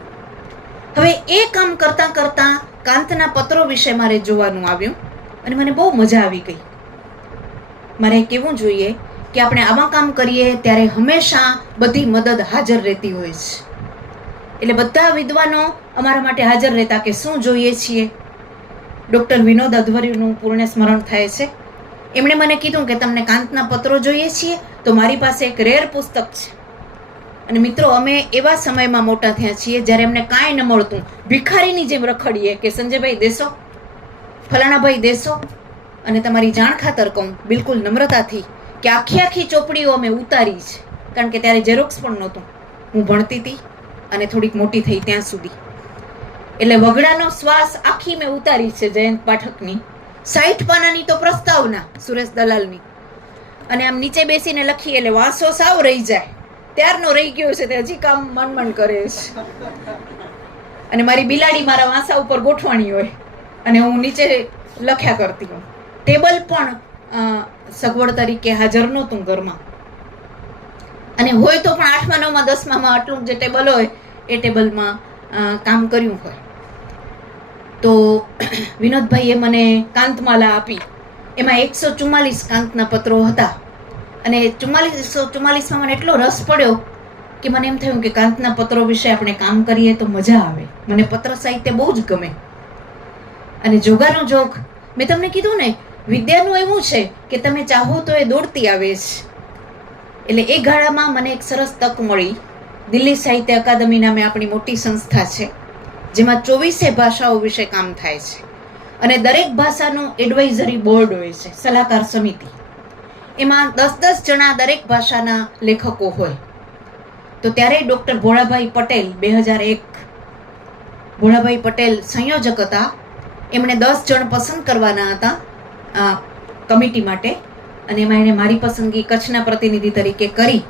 હવે એ કામ કરતાં કરતાં કાંતના પત્રો વિશે મારે જોવાનું આવ્યું અને મને બહુ મજા આવી ગઈ. મારે કહેવું જોઈએ કે આપણે આવા કામ કરીએ ત્યારે હંમેશા બધી મદદ હાજર રહેતી હોય છે. એટલે બધા વિદ્વાનો અમારા માટે હાજર રહેતા કે શું જોઈએ છીએ. ડૉક્ટર વિનોદ અધવરીનું પૂર્ણ સ્મરણ થાય છે. એમણે મને કીધું કે તમને કાંતના પત્રો જોઈએ છીએ, તો મારી પાસે એક રેર પુસ્તક છે. અને મિત્રો, અમે એવા સમયમાં મોટા થયા છીએ જ્યારે એમને કાંઈ ન મળતું, ભિખારીની જેમ રખડીએ કે સંજયભાઈ દેશો, ફલાણાભાઈ દેશો. અને તમારી જાણ ખાતર કહું, બિલકુલ નમ્રતાથી, કે આખી ચોપડીઓ અમે ઉતારી છે. કારણ કે ત્યારે ઝેરોક્સ પણ નહોતું. હું ભણતી હતી અને થોડીક મોટી થઈ ત્યાં સુધી. એટલે વગડાનો શ્વાસ આખી મેં ઉતારી છે જયંત પાઠકની. 60 પાનાની તો પ્રસ્તાવના સુરેશ દલાલની. અને આમ નીચે બેસીને લખી એટલે વાંસો સાવ રહી જાય. ત્યારનો રહી ગયો છે, તે હજી કામ મન કરે છે. અને મારી બિલાડી મારા વાંસા ઉપર ગોઠવાણી હોય અને હું નીચે લખ્યા કરતી હોઉં. ટેબલ પણ સગવડ તરીકે હાજર નહોતું ઘરમાં. અને હોય તો પણ 8મા 9મા 10મામાં આટલું જે ટેબલ હોય એ ટેબલમાં કામ કર્યું હોય. તો વિનોદભાઈએ મને કાંતમાલા આપી. એમાં 144 કાંતના પત્રો હતા. અને 144માં મને એટલો રસ પડ્યો કે મને એમ થયું કે કાંતના પત્રો વિશે આપણે કામ કરીએ તો મજા આવે. મને પત્ર સાહિત્ય બહુ જ ગમે. અને જોગાનો જોગ, મેં તમને કીધું ને, વિદ્યાનું એવું છે કે તમે ચાહો તો એ દોડતી આવે છે. એટલે એ ગાળામાં મને એક સરસ તક મળી. દિલ્હી સાહિત્ય અકાદમી નામે આપણી મોટી સંસ્થા છે, જેમાં 24 ભાષાઓ વિશે કામ થાય છે. અને દરેક ભાષાનું એડવાઇઝરી બોર્ડ હોય છે, સલાહકાર સમિતિ. એમાં 10-10 જણા દરેક ભાષાના લેખકો હોય. તો ત્યારે ડૉક્ટર ભોળાભાઈ પટેલ 2001 ભોળાભાઈ પટેલ સંયોજક હતા. એમણે 10 જણ પસંદ કરવાના હતા આ કમિટી માટે. અને એમાં એણે મારી પસંદગી કચ્છના પ્રતિનિધિ તરીકે કરી.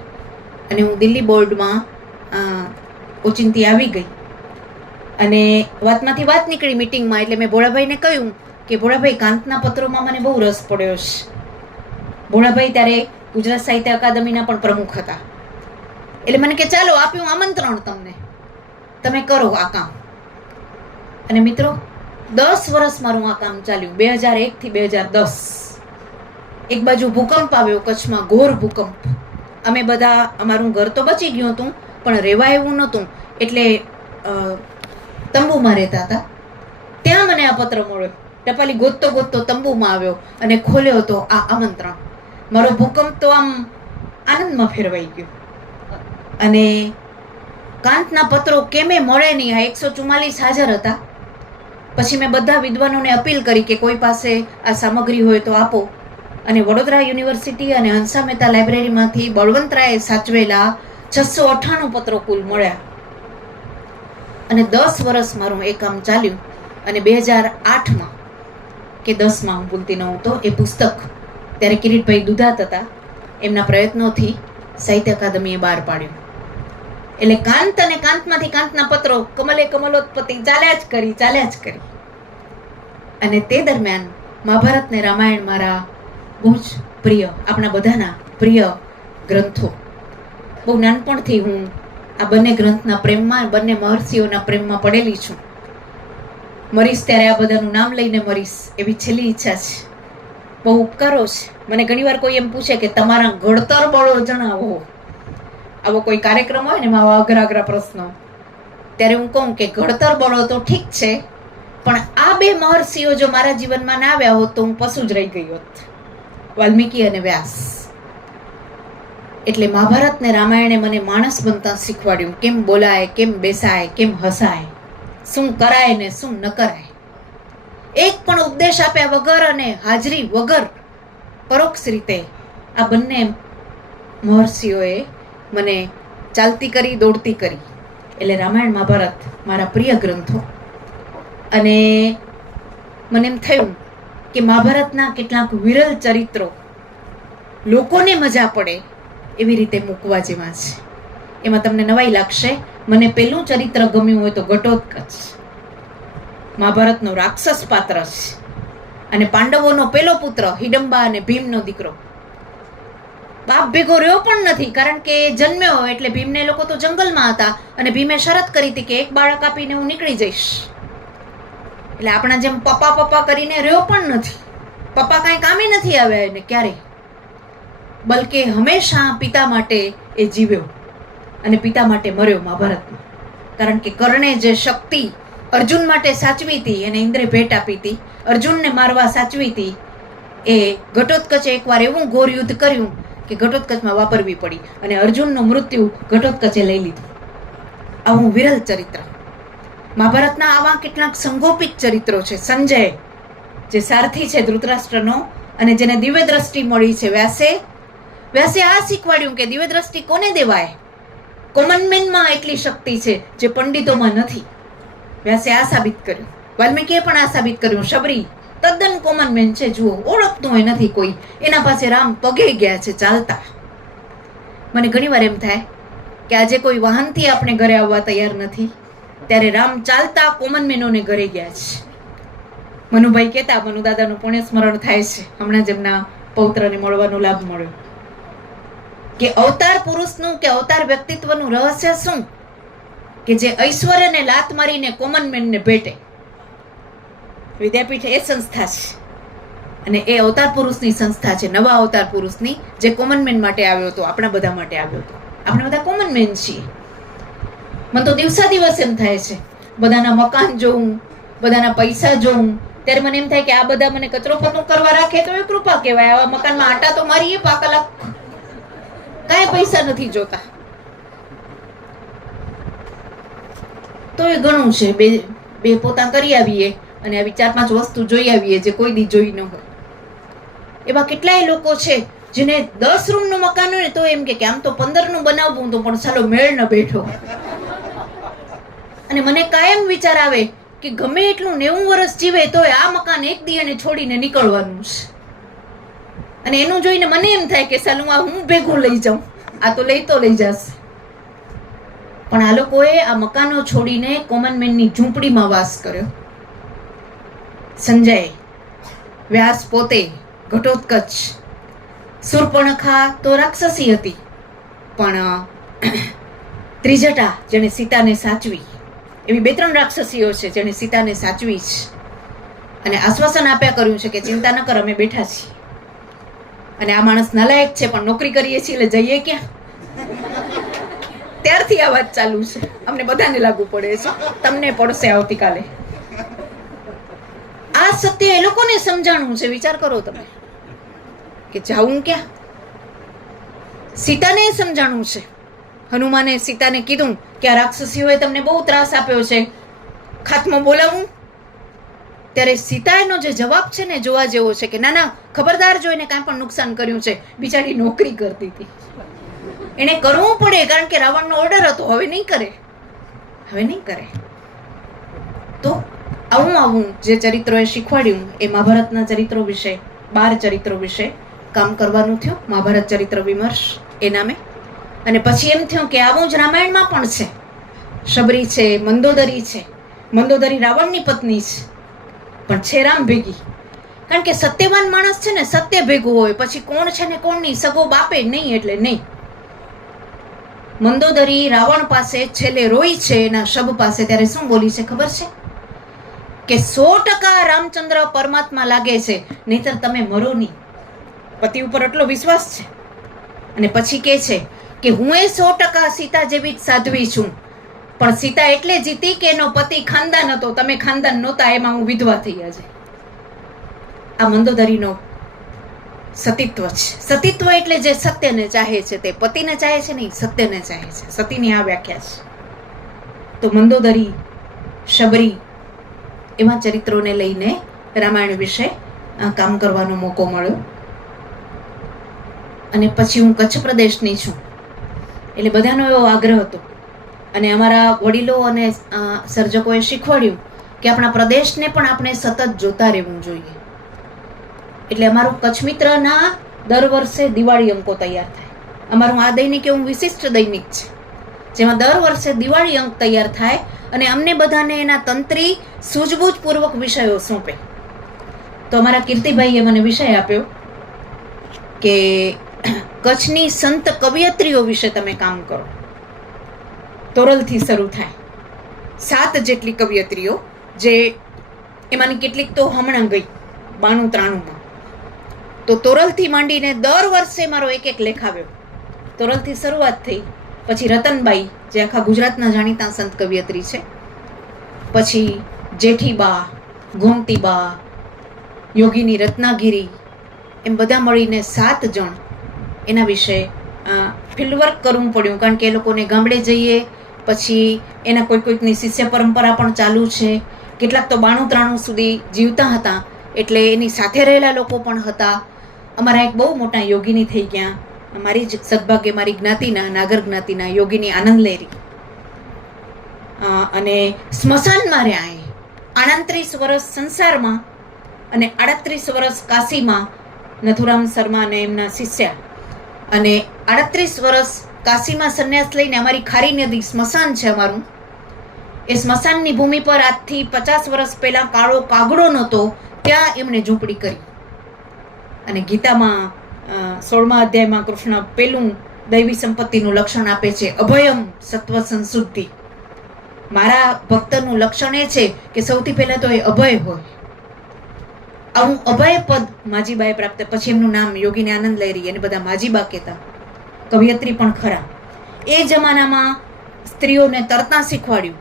અને હું દિલ્હી બોર્ડમાં ઓચિંતી આવી ગઈ. અને વાતમાંથી વાત નીકળી મિટિંગમાં. એટલે મેં ભોળાભાઈને કહ્યું કે ભોળાભાઈ, કાંતના પત્રોમાં મને બહુ રસ પડ્યો છે. ભોળાભાઈ ત્યારે ગુજરાત સાહિત્ય અકાદમીના પણ પ્રમુખ હતા. એટલે મને કે ચાલો આપ્યું આમંત્રણ તમને, તમે કરો આ કામ. અને મિત્રો, 10 વર્ષ મારું આ કામ ચાલ્યું, 2001 થી 2010. એક બાજુ ભૂકંપ આવ્યો કચ્છમાં, ઘોર ભૂકંપ. અમે બધા, અમારું ઘર તો બચી ગયું હતું પણ રહેવા એવું નહોતું. એટલે તંબુમાં રહેતા હતા. ત્યાં મને આ પત્ર મળ્યો. ટપાલી ગોતતો તંબુમાં આવ્યો અને ખોલ્યો તો આ આમંત્રણ. મારો ભૂકંપ તો આમ આનંદમાં ફેરવાઈ ગયો. અને કાંતના પત્રો કેમે મળે નહીં, આ 144 હાજર હતા. પછી મેં બધા વિદ્વાનોને અપીલ કરી કે કોઈ પાસે આ સામગ્રી હોય તો આપો. અને વડોદરા યુનિવર્સિટી અને હંસા મહેતા લાઇબ્રેરીમાંથી બળવંતરાયે સાચવેલા 698 પત્રો કુલ મળ્યા. અને 10 વર્ષ મારું એ કામ ચાલ્યું. અને 2008માં કે 10માં, હું ભૂલતી ન હું તો, એ પુસ્તક ત્યારે કિરીટભાઈ દુધાત હતા, એમના પ્રયત્નોથી સાહિત્ય અકાદમીએ બહાર પાડ્યું. એટલે કાંત અને કાંતમાંથી કાંતના પત્રો કમલે કમલોત્પત્તિ ચાલ્યા જ કરી. અને તે દરમિયાન મહાભારત ને રામાયણ મારા બહુ જ પ્રિય, આપણા બધાના પ્રિય ગ્રંથો. બહુ નાનપણથી હું આ બંને ગ્રંથના પ્રેમમાં, બંને મહર્ષિઓના પ્રેમમાં પડેલી છું. મરીશ ત્યારે આ બધાનું નામ લઈને મરીશ, એવી છેલ્લી ઈચ્છા છે. બહુ ઉપકારો છે. મને ઘણીવાર કોઈ એમ પૂછે કે તમારા ઘડતર બળો જણાવો. આવો કોઈ કાર્યક્રમ હોય ને એમાં આવા અઘરા પ્રશ્નો, ત્યારે હું કહું કે ઘડતર બળો તો ઠીક છે, પણ આ 2 મહર્ષિઓ જો મારા જીવનમાં ના આવ્યા હોત તો હું પશુ જ રહી ગઈ હોત, વાલ્મીકી અને વ્યાસ. એટલે મહાભારત ને રામાયણે મને માણસ બનતા શીખવાડ્યું. કેમ બોલાય, કેમ બેસાય, કેમ હસાય, શું કરાય ને શું ન કરાય. એક પણ ઉપદેશ આપ્યા વગર અને હાજરી વગર પરોક્ષ રીતે આ બંને મહર્ષિઓએ મને ચાલતી કરી, દોડતી કરી. એટલે રામાયણ મહાભારત મારા પ્રિય ગ્રંથો. અને મને એમ થયું કે મહાભારતના કેટલાક વિરલ ચરિત્રો લોકોને મજા પડે એવી રીતે મૂકવા જેવા છે. એમાં તમને નવાઈ લાગશે. મને પહેલું ચરિત્ર ગમ્યું હોય તો ઘટોત્કચ, મહાભારતનો રાક્ષસ પાત્ર છે. અને પાંડવોનો પહેલો પુત્ર હિડમ્બા અને ભીમનો દીકરો. બાપ ભેગો રહ્યો પણ નથી, કારણ કે જન્મ્યો એટલે ભીમને લોકો તો જંગલમાં હતા અને ભીમે શરત કરી હતી કે એક બાળક આપીને હું નીકળી જઈશ. એટલે આપણા જેમ પપ્પા કરીને રહ્યો પણ નથી. પપ્પા કાંઈ કામે નથી આવ્યા એને ક્યારેય. બલકે હંમેશા પિતા માટે એ જીવ્યો અને પિતા માટે મર્યો મહાભારતમાં. કારણ કે કર્ણે જે શક્તિ અર્જુન માટે સાચવી હતી, એને ઇન્દ્રે ભેટ આપી હતી, અર્જુનને મારવા સાચવી હતી, એ ઘટોત્કચે એકવાર એવું ઘોર યુદ્ધ કર્યું કે ઘટોત્કચમાં વાપરવી પડી અને અર્જુનનું મૃત્યુ ઘટોત્કચે લઈ લીધું. આવું વિરલ ચરિત્ર. મહાભારતના આવા કેટલાક સંગોપિત ચરિત્રો છે. સંજય જે સારથી છે ધૃતરાષ્ટ્રનો અને જેને દિવ્ય દ્રષ્ટિ મળી છે, વ્યાસે આ શીખવાડ્યું કે દિવ્ય દ્રષ્ટિ કોને દેવાય? કોમન મેનમાં એટલી શક્તિ છે જે પંડિતોમાં નથી. વ્યાસે આ સાબિત કર્યું. વાલ્મીકીએ પણ આ સાબિત કર્યું. શબરી તદ્દન કોમન મેન છે, જુઓ, ઓળખતું હોય નથી કોઈ. એના પાસે રામ પગે ગયા છે ચાલતા. મને ઘણીવાર એમ થાય કે આજે કોઈ વાહનથી આપણે ઘરે આવવા તૈયાર નથી, ત્યારે રામ ચાલતા કોમન મેનોને ઘરે ગયા છે. મનુભાઈ કહેતા, મનુ દાદાનું પુણ્ય સ્મરણ થાય છે, હમણાં જ એમના પૌત્રને મળવાનો લાભ મળ્યો, કે અવતાર પુરુષનું કે અવતાર વ્યક્તિત્વનું રહસ્ય શું? કે જે ઐશ્વર્યને લાત મારીને કોમન મેનને ભેટે. વિદ્યાપીઠ એ સંસ્થા છે અને એ અવતાર પુરુષની સંસ્થા છે, નવા અવતાર પુરુષની, જે કોમન મેન માટે આવ્યો હતો, આપણા બધા માટે આવ્યો હતો. આપણે બધા કોમન મેન છીએ. મને તો દિવસા દિવસ એમ થાય છે, બધાના મકાન જોઉં, બધાના પૈસા જોઉં, ત્યારે મને એમ થાય કે આ બધા મને કચરો પતું કરવા રાખે તો એ કૃપા કહેવાય. આવા મકાનમાં આટા તો મારીએ પાકલા, કાંઈ પૈસા નથી જોતા. તો એ ઘણું છે. બે પોતા કરી આવીએ અને આવી 4-5 વસ્તુ જોઈ આવીએ જે કોઈ દી જોઈ ન હોય. એવા કેટલાય લોકો છે જેને 10 રૂમનું મકાન હોય ને તો એમ કે આમ તો 15નું બનાવવું તો પણ ચાલો મેળ ન બેઠો. અને મને કાયમ વિચાર આવે કે ગમે એટલું 90 વર્ષ જીવે તો આ મકાન એક દી એને છોડીને નીકળવાનું છે. અને એનું જોઈને મને એમ થાય કે ચાલો હું ભેગું લઈ જાઉં, આ તો લઈ જશે. પણ આ લોકોએ આ મકાનો છોડીને કોમન મેનની ઝૂંપડીમાં વાસ કર્યો. સંજય, વ્યાસ પોતે, ઘટોત્કચ, શૂર્પણખા તો રાક્ષસી હતી, પણ ત્રિજટા જેને સીતાને સાચવી, એવી 2-3 રાક્ષસીઓ છે જેને સીતાને સાચવી છે અને આશ્વાસન આપ્યા કર્યું છે કે ચિંતા ન કર, અમે બેઠા છીએ. અને આ માણસ નાલાયક છે પણ નોકરી કરીએ છીએ એટલે જઈએ ક્યાં? ત્યારથી આ વાત ચાલુ છે. અમને બધાને લાગુ પડે છે, તમને પડશે આવતીકાલે. આ સત્ય એ લોકોને સમજાણું છે. વિચાર કરો તમે કે જાઉં ક્યાં? સીતાને સમજાણું છે. હનુમાને સીતાને કીધું કે આ રાક્ષસીઓએ તમને બહુ ત્રાસ આપ્યો છે, ખાતમાં બોલાવું? ત્યારે સીતાનો જે જવાબ છે ને જોવા જેવો છે કે ના, ખબરદાર, જોઈને કાંઈ પણ નુકસાન કર્યું છે. બિચારી નોકરી કરતી હતી, એને કરવું પડે કારણ કે રાવણનો ઓર્ડર હતો. હવે નહીં કરે. તો આવું જે ચરિત્રોએ શીખવાડ્યું એ મહાભારતના ચરિત્રો વિશે, 12 ચરિત્રો વિશે કામ કરવાનું થયું. મહાભારત ચરિત્ર વિમર્શ એ નામે. અને પછી એમ થયું કે આવું જ રામાયણમાં પણ છે. શબરી છે, મંદોદરી છે. મંદોદરી રાવણની પત્ની છે પણ છે રામ ભેગી. કારણ કે સત્યવાન માણસ છે ને સત્ય ભેગું હોય, પછી કોણ છે ને કોણ નહીં, સગો બાપે નહીં એટલે નહીં. મંદોદરી રાવણ પાસે છેલ્લે રોઈ છે એના શબ પાસે, ત્યારે શું બોલી છે ખબર છે? કે 100% રામચંદ્ર પરમાત્મા લાગે છે, નહીતર તમે મરો નહીં. પતિ ઉપર એટલો વિશ્વાસ છે. અને પછી કહે છે કે હું એ 100% સીતા જેવી જ સાધ્વી છું, પણ સીતા એટલે જીતી કે એનો પતિ ખાનદાન હતો, તમે ખાનદાન નહોતા, એમાં હું વિધવા થઈ. આજે આ મંદોદરીનો સતીત્વ છે. સતીત્વ એટલે જે સત્યને ચાહે છે, તે પતિને ચાહે છે નહીં, સત્યને ચાહે છે. સતીની આ વ્યાખ્યા છે. તો મંદોદરી, શબરી, એવા ચરિત્રોને લઈને રામાયણ વિશે કામ કરવાનો મોકો મળ્યો. અને પછી હું કચ્છ પ્રદેશની છું એટલે બધાનો એવો આગ્રહ હતો અને અમારા વડીલો અને સર્જકોએ શીખવાડ્યું કે આપણા પ્રદેશને પણ આપણે સતત જોતા રહેવું જોઈએ. એટલે અમારું કચ્છ મિત્રના દર વર્ષે દિવાળી અંકો તૈયાર થાય. અમારું આ દૈનિક એવું વિશિષ્ટ દૈનિક છે જેમાં દર વર્ષે દિવાળી અંક તૈયાર થાય અને અમને બધાને એના તંત્રી સૂઝબૂઝપૂર્વક વિષયો સોંપે. તો અમારા કીર્તિભાઈએ મને વિષય આપ્યો કે કચ્છની સંત કવિયત્રીઓ વિશે તમે કામ કરો. તોરલથી શરૂ થાય 7 જેટલી કવિયત્રીઓ, જે એમાંની કેટલીક તો હમણાં ગઈ 92-93માં, તો તોરલથી માંડીને દર વર્ષે મારો એક લેખ આવ્યો. તોરલથી શરૂઆત થઈ, પછી રતનબાઈ જે આખા ગુજરાતના જાણીતા સંત કવિયત્રી છે, પછી જેઠીબા, ગોમતીબા, યોગીની રત્નાગીરી, એમ બધા મળીને 7 જણ એના વિશે ફિલ્ડ વર્ક કરવું પડ્યું. કારણ કે એ લોકોને ગામડે જઈએ, પછી એના કોઈકની શિષ્ય પરંપરા પણ ચાલુ છે, કેટલાક તો 92-93 સુધી જીવતા હતા, એટલે એની સાથે રહેલા લોકો પણ હતા. અમારા એક બહુ મોટા યોગીની થઈ ગયા, મારી જ સદભાગ્ય મારી જ્ઞાતિના, નાગર જ્ઞાતિના યોગીની આનંદ લહેરી, અને સ્મશાનમાં રહ્યા. એ 38 વર્ષ સંસારમાં અને 38 વર્ષ કાશીમાં નથુરામ શર્મા અને એમના શિષ્ય, અને 38 વર્ષ કાશીમાં સંન્યાસ લઈને અમારી ખારી નદી સ્મશાન છે અમારું, એ સ્મશાનની ભૂમિ પર આજથી 50 વર્ષ પહેલા કાળો કાગડો નહોતો, ત્યાં એમણે ઝૂંપડી કરી. અને ગીતામાં 16મા અધ્યાયમાં કૃષ્ણ પેલું દૈવી સંપત્તિનું લક્ષણ આપે છે, અભયમ સત્વ સંશુદ્ધિ. મારા ભક્તનું લક્ષણ એ છે કે સૌથી પહેલા તો એ અભય હોય. આવું અભય પદ માજીબાએ પ્રાપ્ત, પછી એમનું નામ યોગીની આનંદ લહેરી, એને બધા માજીબા કહેતા, કવિયત્રી પણ ખરા. એ જમાનામાં સ્ત્રીઓને તરતા શીખવાડ્યું,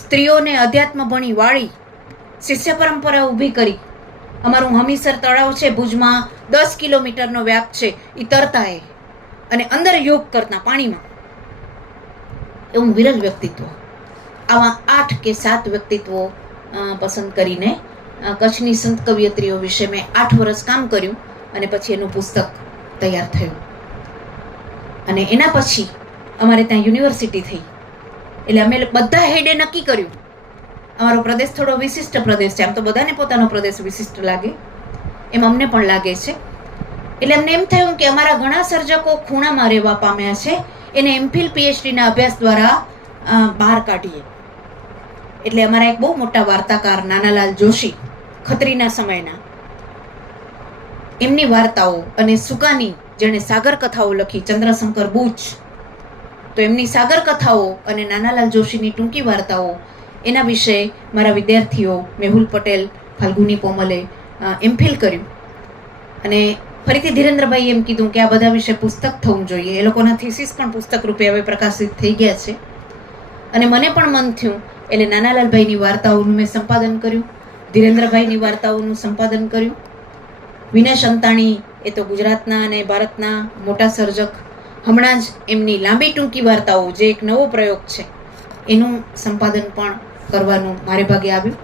સ્ત્રીઓને અધ્યાત્મ ભણી વાળી, શિષ્ય પરંપરા ઊભી કરી. અમારું હમીસર તળાવ છે ભુજમાં, 10 કિલોમીટરનો વ્યાપ છે, એ તરતા એ, અને અંદર યોગ કરતા પાણીમાં. એવું વિરલ વ્યક્તિત્વ. આવા 8 કે 7 વ્યક્તિત્વો પસંદ કરીને કચ્છની સંત કવિયત્રીઓ વિશે મેં 8 વર્ષ કામ કર્યું, અને પછી એનું પુસ્તક તૈયાર થયું. અને એના પછી અમારે ત્યાં યુનિવર્સિટી થઈ, એટલે અમે બધા હેડે નક્કી કર્યું, અમારો પ્રદેશ થોડો વિશિષ્ટ પ્રદેશ છે. આમ તો બધાને પોતાનો પ્રદેશ વિશિષ્ટ લાગે, એમ અમને પણ લાગે છે. એટલે અમને એમ થયું કે અમારા ઘણા સર્જકો ખૂણામાં રહેવા પામ્યા છે, એને એમફિલ પીએચડીના અભ્યાસ દ્વારા બહાર કાઢીએ. એટલે અમારા એક બહુ મોટા વાર્તાકાર નાનાલાલ જોશી, ખત્રીના સમયના, એમની વાર્તાઓ, અને સુકાની જેણે સાગર કથાઓ લખી, ચંદ્રશંકર બુચ, તો એમની સાગર કથાઓ અને નાનાલાલ જોશીની ટૂંકી વાર્તાઓ, એના વિશે મારા વિદ્યાર્થીઓ મેહુલ પટેલ, ફાલ્ગુની પોમલે એમફિલ કર્યું. અને ફરીથી ધીરેન્દ્રભાઈ એમ કીધું કે આ બધા વિશે પુસ્તક થવું જોઈએ. એ લોકોના થીસીસ પણ પુસ્તક રૂપે હવે પ્રકાશિત થઈ ગયા છે. અને મને પણ મન થયું, એટલે નાનાલાલભાઈની વાર્તાઓનું મેં સંપાદન કર્યું, ધીરેન્દ્રભાઈની વાર્તાઓનું સંપાદન કર્યું. વિનેશ અંતાણી એ તો ગુજરાતના અને ભારતના મોટા સર્જક, હમણાં જ એમની લાંબી ટૂંકી વાર્તાઓ, જે એક નવો પ્રયોગ છે, એનું સંપાદન પણ કરવાનું મારે ભાગે આવ્યું.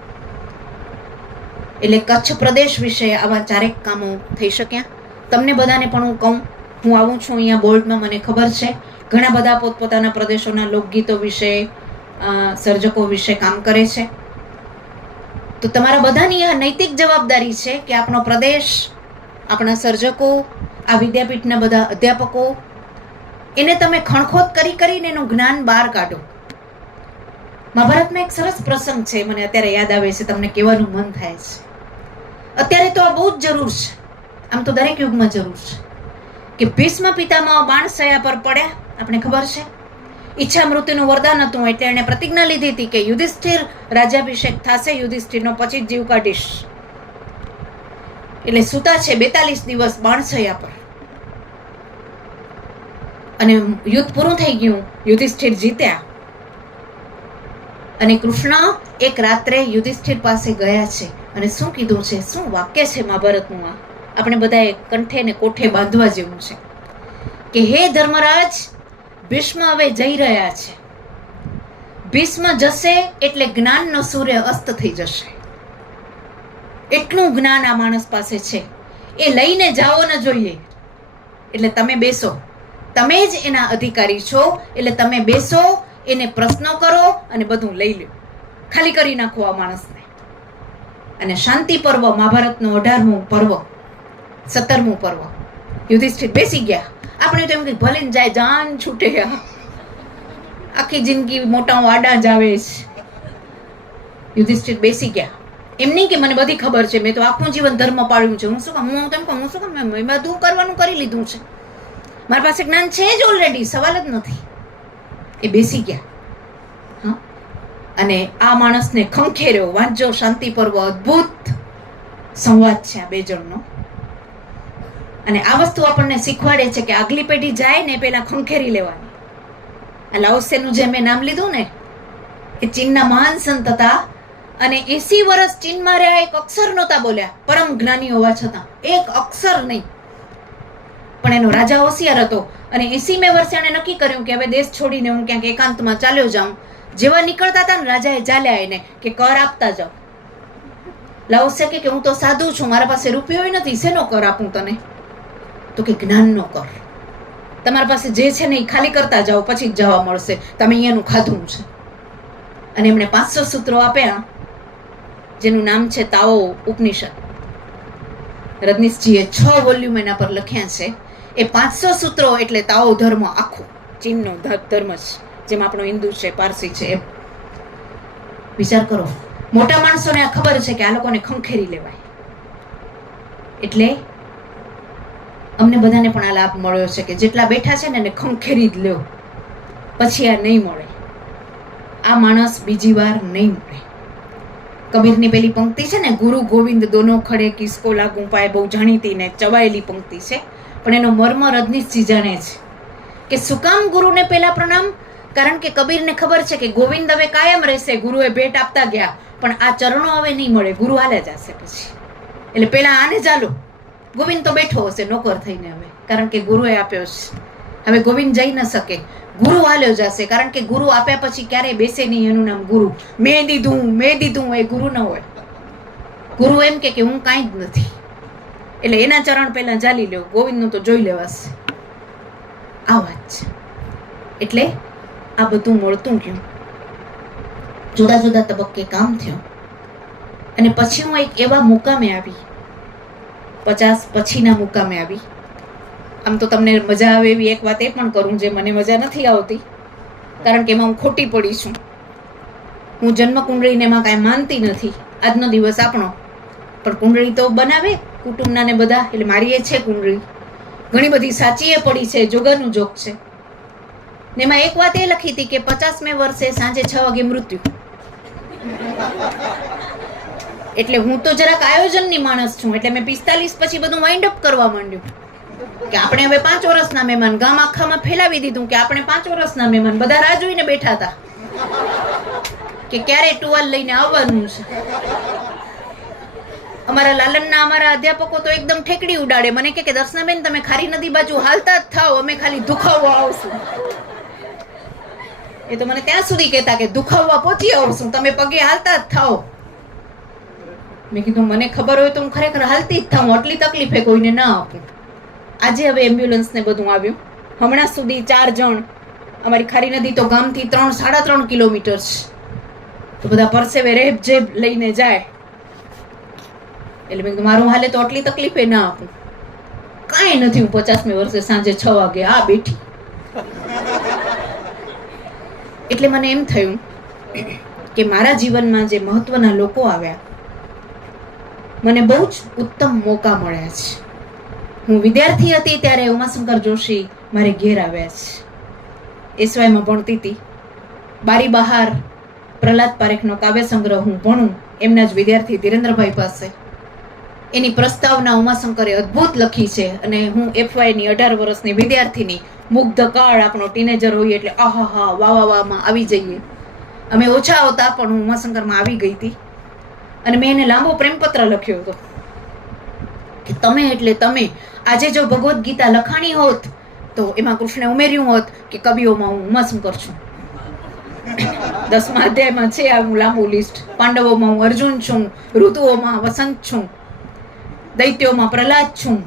એટલે કચ્છ પ્રદેશ વિશે આવા 4 કામો થઈ શક્યા. તમને બધાને પણ હું કહું, હું આવું છું અહીંયા બોર્ડમાં, મને ખબર છે ઘણા બધા પોતપોતાના પ્રદેશોના લોકગીતો વિશે, સર્જકો વિશે કામ કરે છે. તો તમારા બધાની આ નૈતિક જવાબદારી છે કે આપણો પ્રદેશ, આપણા સર્જકો, આ વિદ્યાપીઠના બધા અધ્યાપકો, એને તમે ખણખોદ કરીને એનું જ્ઞાન બહાર કાઢો. મહાભારતમાં એક સરસ પ્રસંગ છે, મને અત્યારે યાદ આવે છે, તમને કહેવાનું મન થાય છે. અત્યારે તો આ બહુ જ જરૂર છે, આમ તો દરેક યુગમાં જરૂર છે, કે ભીષ્મ પિતામહ બાણશયા પર પડ્યા. આપણે ખબર છે, ઈચ્છા મૃત્યુનું વરદાન હતું, એટલે એણે પ્રતિજ્ઞા લીધી હતી કે યુધિષ્ઠિર રાજ્યાભિષેક થશે, યુધિષ્ઠિરનો પછી જીવ કાઢીશ. એટલે સૂતા છે 42 દિવસ બાણશયા પર, અને યુદ્ધ પૂરું થઈ ગયું, યુધિષ્ઠિર જીત્યા. અને કૃષ્ણ એક રાત્રે યુધિષ્ઠિર પાસે ગયા છે, અને શું કીધું છે, શું વાક્ય છે મહાભારતનું, આ આપણે બધાએ કંઠે ને કોઠે બાંધવા જેવું છે, કે હે ધર્મરાજ, ભીષ્મ હવે જઈ રહ્યા છે. ભીષ્મ જશે એટલે જ્ઞાનનો સૂર્ય અસ્ત થઈ જશે. એટલું જ્ઞાન આ માણસ પાસે છે, એ લઈને જાઓ ન જોઈએ. એટલે તમે બેસો, તમે જ એના અધિકારી છો, એટલે તમે બેસો, એને પ્રશ્નો કરો અને બધું લઈ લો, ખાલી કરી નાખો આ માણસને. અને શાંતિ પર્વ, મહાભારતનું 18મું પર્વ, 17મું પર્વ, યુધિષ્ઠિર બેસી ગયા. આપણે તો એમ કે ભલે ને જાય, જાન છૂટે, આખી જિંદગી મોટા આડા જ આવે છે. યુધિષ્ઠિર બેસી ગયા. એમ નહીં કે મને બધી ખબર છે, મેં તો આખું જીવન ધર્મ પાળ્યું છે, હું શું કામ, હું તેમ કહું, હું શું કામ, મેં બધું કરવાનું કરી લીધું છે, મારી પાસે જ્ઞાન છે જ ઓલરેડી, સવાલ જ નથી. એ બેસી ગયા. અને આ માણસને ખંખેર્યો. વાંચજો શાંતિ પર્વ, અદ્ભુત સંવાદ છે આ બે જણનો. અને આ વસ્તુ આપણને શીખવાડે છે કે આગલી પેઢી જાય ને પહેલા ખંખેરી લેવાની. આ લાઓસેનું જે મેં નામ લીધું ને, એ ચીનના મહાન સંત હતા અને 80 વર્ષ ચીનમાં રહ્યા, એક અક્ષર નહોતા બોલ્યા, પરમ જ્ઞાની હોવા છતાં એક અક્ષર નહીં. પણ એનો રાજા હોશિયાર હતો અને 80મે વર્ષે એણે નક્કી કર્યું કે હવે દેશ છોડીને હું ક્યાંક એકાંતમાં ચાલ્યો જાઉં. જેવા નીકળતા હતા ને રાજાએ ચાલ્યા એને કે કર આપતા જાઓ. લાઓસે કે હું તો સાધુ છું, મારા પાસે રૂપિયો નથી, શેનો કર આપું તને? તો કે જ્ઞાનનો કર. તમારા પાસે જે છે ને એ ખાલી કરતા જાઓ, પછી જ જવા મળશે, તમે અહીંયાનું ખાધું છે. અને એમણે 500 સૂત્રો આપ્યા જેનું નામ છે તાઓ ઉપનિષદ. રજનીશજીએ 6 વોલ્યુમ એના પર લખ્યા છે. એ 500 સૂત્રો એટલે તાઓ ધર્મ આખું, ચીનનો ધર્મ છે, જેમ આપણો હિન્દુ છે, પારસી છે એમ. વિચાર કરો, મોટા માણસોને આ ખબર છે કે આ લોકોને ખંખેરી લેવાય. એટલે અમને બધાને પણ આ લાભ મળ્યો છે કે જેટલા બેઠા છે ને એને ખંખેરી જ લ્યો, પછી આ નહીં મળે. આ માણસ બીજી વાર નહીં મળે. કબીરની પેલી પંક્તિ છે ને, ગુરુ ગોવિંદ દોનો ખડે કિસકો લાગુ પાય, બહુ જાણીતી ને ચવાયેલી પંક્તિ છે, પણ એનો મર્મ રજનીશજી જાણે છે કે શું કામ ગુરુને પહેલા પ્રણામ. કારણ કે કબીરને ખબર છે કે ગોવિંદ હવે કાયમ રહેશે, ગુરુએ ભેટ આપતા ગયા, પણ આ ચરણો હવે નહીં મળે, ગુરુ હાલે જશે પછી. એટલે પેલા આને ચાલો, ગોવિંદ તો બેઠો હશે નોકર થઈને હવે, કારણ કે ગુરુએ આપ્યો છે. હવે ગોવિંદ જઈ ન શકે, ગુરુ હાલ્યો જશે, કારણ કે ગુરુ આપ્યા પછી ક્યારેય બેસે નહીં. એનું નામ ગુરુ. મેં દીધું એ ગુરુ ન હોય. ગુરુ એમ કે હું કાંઈ જ નથી, એટલે એના ચરણ પહેલા ચાલી લ્યો, ગોવિંદનું તો જોઈ લેવાશે. આ વાત છે. એટલે આ બધું મળતું ગયું, જુદા જુદા તબક્કે કામ થયું, અને પછી હું એક એવા મુકામે આવી, 50 પછીના મુકામે આવી. આમ તો તમને મજા આવે એવી એક વાત એ પણ કરું, જે મને મજા નથી આવતી, કારણ કે એમાં હું ખોટી પડી છું. હું જન્મ કુંડળીને એમાં કાંઈ માનતી નથી. આજનો દિવસ આપણો, પણ કુંડળી તો બનાવે કુટુંબના ને બધા, એટલે મારી એ છે કુંડળી, ઘણી બધી સાચી એ પડી છે, જોગાનું જોગ છે. ને એમાં એક વાત એ લખી હતી કે 50મે વર્ષે સાંજે 6 વાગે મૃત્યુ. એટલે હું તો જરાક આયોજનની માણસ છું, એટલે મેં 45 પછી બધું વાઇન્ડ અપ કરવા માંડ્યું કે આપણે હવે 5 વર્ષના મહેમાન. ગામ આખામાં ફેલાવી દીધું કે આપણે 5 વર્ષના મહેમાન. બધા રાહ જોઈને બેઠા હતા કે ક્યારે ટુવાલ લઈને આવવાનું છે. અમારા લાલનના અમારા અધ્યાપકો તો એકદમ ઠેકડી ઉડાડે. મને કે દર્શનાબેન તમે ખારી નદી બાજુ હાલતા જ થાવ, અમે ખાલી દુખાવવા આવશું. એ તો મને ત્યાં સુધી કહેતા કે દુખાવવા પહોંચી આવશું, તમે પગે હાલતા જ થાવ. મેં કીધું મને ખબર હોય તો હું ખરેખર હાલતી જ થાઉં, આટલી તકલીફે કોઈને ના આપું. આજે હવે એમ્બ્યુલન્સ ને બધું આવ્યું. હમણાં સુધી 4 જણ, અમારી ખારી નદી તો ગામથી 3-3.5 કિલોમીટર છે, તો બધા પરસેવે રેબ જેબ લઈને જાય. એટલે મેં કીધું મારું હાલે તો આટલી તકલીફે ના આપું. કાંઈ નથી, હું 50મે વર્ષે સાંજે 6 વાગે આ બેઠી. એટલે મને એમ થયું કે મારા જીવનમાં જે મહત્વના લોકો આવ્યા, મને બહુ જ ઉત્તમ મોકા મળ્યા છે. હું વિદ્યાર્થી હતી ત્યારે ઉમાશંકર જોશી મારે ઘેર આવ્યા છે. એસવાયમાં ભણતી હતી. બારી બહાર પ્રહલાદ પારેખનો કાવ્ય સંગ્રહ હું ભણું, એમના જ વિદ્યાર્થી ધીરેન્દ્રભાઈ પાસે. એની પ્રસ્તાવના ઉમાશંકરે અદ્ભુત લખી છે, અને હું એફવાયની 18 વર્ષની વિદ્યાર્થીની, મુગ્ધ કાળ, આપણો ટીનેજર હોઈએ એટલે આહા વાહ વાહમાં આવી જઈએ. અમે ઓછા હતા પણ હું ઉમાશંકરમાં આવી ગઈ હતી, અને મેં એને લાંબો પ્રેમપત્ર લખ્યો હતો કે તમે એટલે તમે. આજે જો ભગવદ્ ગીતા લખાણી હોત તો એમાં કૃષ્ણે ઉમેર્યું હોત કે કવિઓમાં હું ઉમાશંકર છું. 10મા અધ્યાયમાં છે આ લાંબુ લિસ્ટ. પાંડવોમાં હું અર્જુન છું, ઋતુઓમાં વસંત છું, દૈત્યોમાં પ્રહલાદ છું,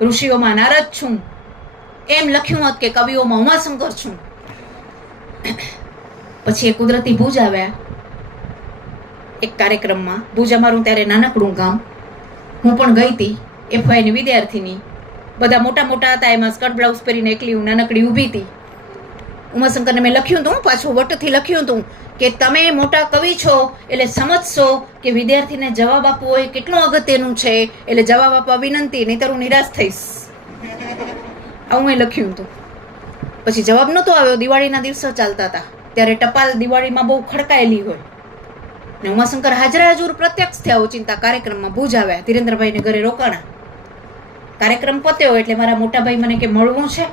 ઋષિઓમાં નારદ છું. એમ લખ્યું હોત કે કવિઓમાં ઉમાશંકર છું. પછી એ કુદરતી ભુજ આવ્યા એક કાર્યક્રમમાં. ભુજ અમારું ત્યારે નાનકડું ગામ, હું પણ ગઈ હતી, એફવાયની વિદ્યાર્થીની. બધા મોટા મોટા હતા, એમાં સ્કર્ટ બ્લાઉઝ પહેરીને એકલી હું નાનકડી ઊભી હતી. ઉમાશંકરને મેં લખ્યું હતું, પાછું વટથી લખ્યું હતું કે તમે મોટા કવિ છો એટલે સમજશો કે વિદ્યાર્થીને જવાબ આપવો એ કેટલું અગત્યનું છે, એટલે જવાબ આપવા વિનંતી, નહીંતર હું નિરાશ થઈશ. આવું મેં લખ્યું હતું. પછી જવાબ નહોતો આવ્યો. દિવાળીના દિવસો ચાલતા હતા ત્યારે ટપાલ દિવાળીમાં બહુ ખડકાયેલી હોય, ને ઉમાશંકર હાજરા હજુર પ્રત્યક્ષ થયા ઓચિંતા કાર્યક્રમમાં. ભુજ આવ્યા, ધીરેન્દ્રભાઈને ઘરે રોકાણા. કાર્યક્રમ પત્યો એટલે મારા મોટા ભાઈ મને કે મળવું છે.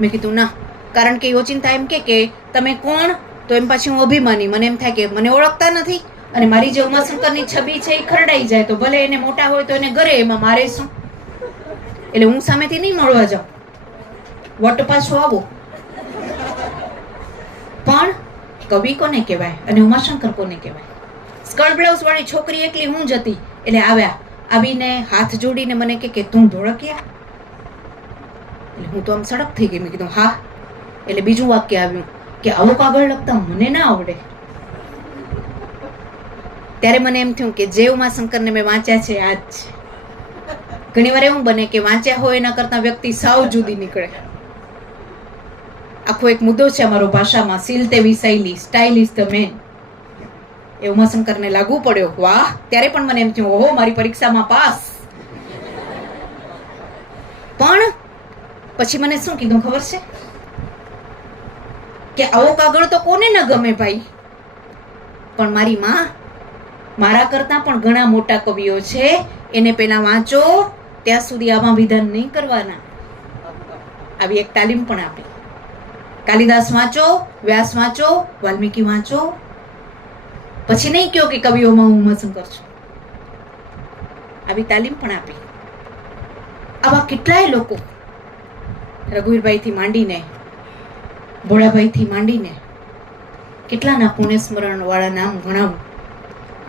મેં કીધું ના, કારણ કે ઓચિંતા એમ કે તમે કોણ? તો એમ પાછી હું અભિમાની, મને એમ થાય કે મને ઓળખતા નથી અને મારી જે ઉમાશંકરની છબી છે એ ખરડાઈ જાય તો ભલે એને મોટા હોય તો એને ઘરે, એમાં મારે શું? એટલે હું સામેથી નહીં મળવા જાઉં, વટ પાછો આવો. પણ કવિ કોને કહેવાય અને ઉમાશંકર કોને કહેવાય? સ્કર્ટ બ્લાઉઝ વાળી છોકરી એકલી હું જ હતી. એટલે આવ્યા, આવીને હાથ જોડીને મને કે તું ધોળકિયા? એટલે હું તો આમ સડક થઈ ગઈ. મેં કીધું હા. એટલે બીજું વાક્ય આવ્યું કે આવું કાગળ લખતા મને ના આવડે. ત્યારે મને એમ થયું કે જે ઉમાશંકરને મેં વાંચ્યા છે આ જ છે. ઘણી વાર એવું બને કે વાંચ્યા હોય એના કરતા વ્યક્તિ સાવ જુદી નીકળે. આખો એક મુદ્દો છે અમારો ભાષામાં, સીલ તેવી શૈલી, સ્ટાઇલ ઇઝ ધ મેન. એ ઉમાશંકરને લાગુ પડ્યો. વાહ! ત્યારે પણ મને એમ થયું ઓહો, મારી પરીક્ષામાં પાસ. પણ પછી મને શું કીધું ખબર છે કે આવો કાગળ તો કોને ન ગમે ભાઈ, પણ મારી માં, મારા કરતા પણ ઘણા મોટા કવિઓ છે, એને પેલા વાંચો, ત્યાં સુધી આમાં વિધાન નહીં કરવાના. આવી એક તાલીમ પણ આપી. કાલિદાસ વાંચો, વ્યાસ વાંચો, વાલ્મીકી વાંચો, પછી નહીં કહો કે કવિઓમાં હું ઉમાશંકર છું. આવી તાલીમ પણ આપી. આવા કેટલાય લોકો, રઘુવીરભાઈથી માંડીને, ભોળાભાઈથી માંડીને, કેટલાના પુણ્ય સ્મરણ વાળા નામ ગણાવું.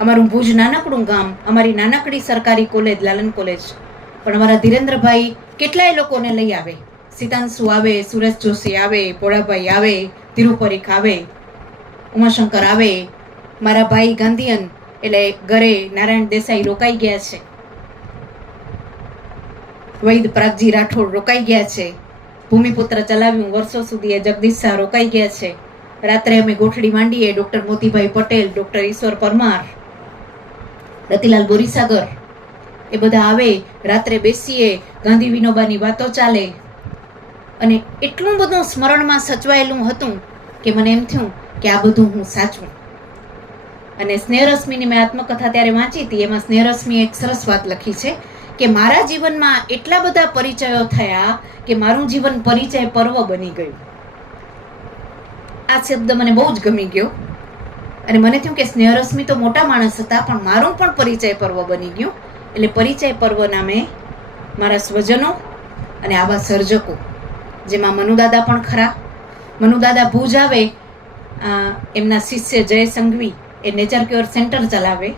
અમારું ભુજ નાનકડું ગામ, અમારી નાનકડી સરકારી કોલેજ લાલન કોલેજ, પણ અમારા ધીરેન્દ્રભાઈ કેટલાય લોકોને લઈ આવે. સીતાંશુ આવે, સુરેશ જોશી આવે, ભોળાભાઈ આવે, તિરુપરીખ આવે, ઉમાશંકર આવે, મારા ભાઈ ગાંધીયન એટલે ઘરે નારાયણ દેસાઈ રોકાઈ ગયા છે, વૈદ પ્રાગજી રાઠોડ રોકાઈ ગયા છે, ભૂમિપુત્ર ચલાવ્યું વર્ષો સુધી એ જગદીશ શાહ રોકાઈ ગયા છે. રાત્રે અમે ગોઠડી માંડીએ, ડોક્ટર મોતીભાઈ પટેલ, ડોક્ટર ઈશ્વર પરમાર, રતિલાલ બોરીસાગર, એ બધા આવે, રાત્રે બેસીએ, ગાંધી વિનોબાની વાતો ચાલે. અને એટલું બધું સ્મરણમાં સચવાયેલું હતું કે મને એમ થયું કે આ બધું હું સાચવું. અને સ્નેહરશ્મિની મેં આત્મકથા ત્યારે વાંચી હતી, એમાં સ્નેહરશ્મિએ એક સરસ વાત લખી છે કે મારા જીવનમાં એટલા બધા પરિચયો થયા કે મારું જીવન પરિચય પર્વ બની ગયું. આ શબ્દ મને બહુ જ ગમી ગયો અને મને થયું કે સ્નેહરશ્મિ તો મોટા માણસ હતા, પણ મારું પણ પરિચય પર્વ બની ગયું. એટલે પરિચય પર્વ નામે મારા સ્વજનો અને આવા સર્જકો, જેમાં મનુદાદા પણ ખરા. મનુદાદા ભુજ આવે, એમના શિષ્ય જય સંઘવી એ નેચર ક્યોર સેન્ટર ચલાવે,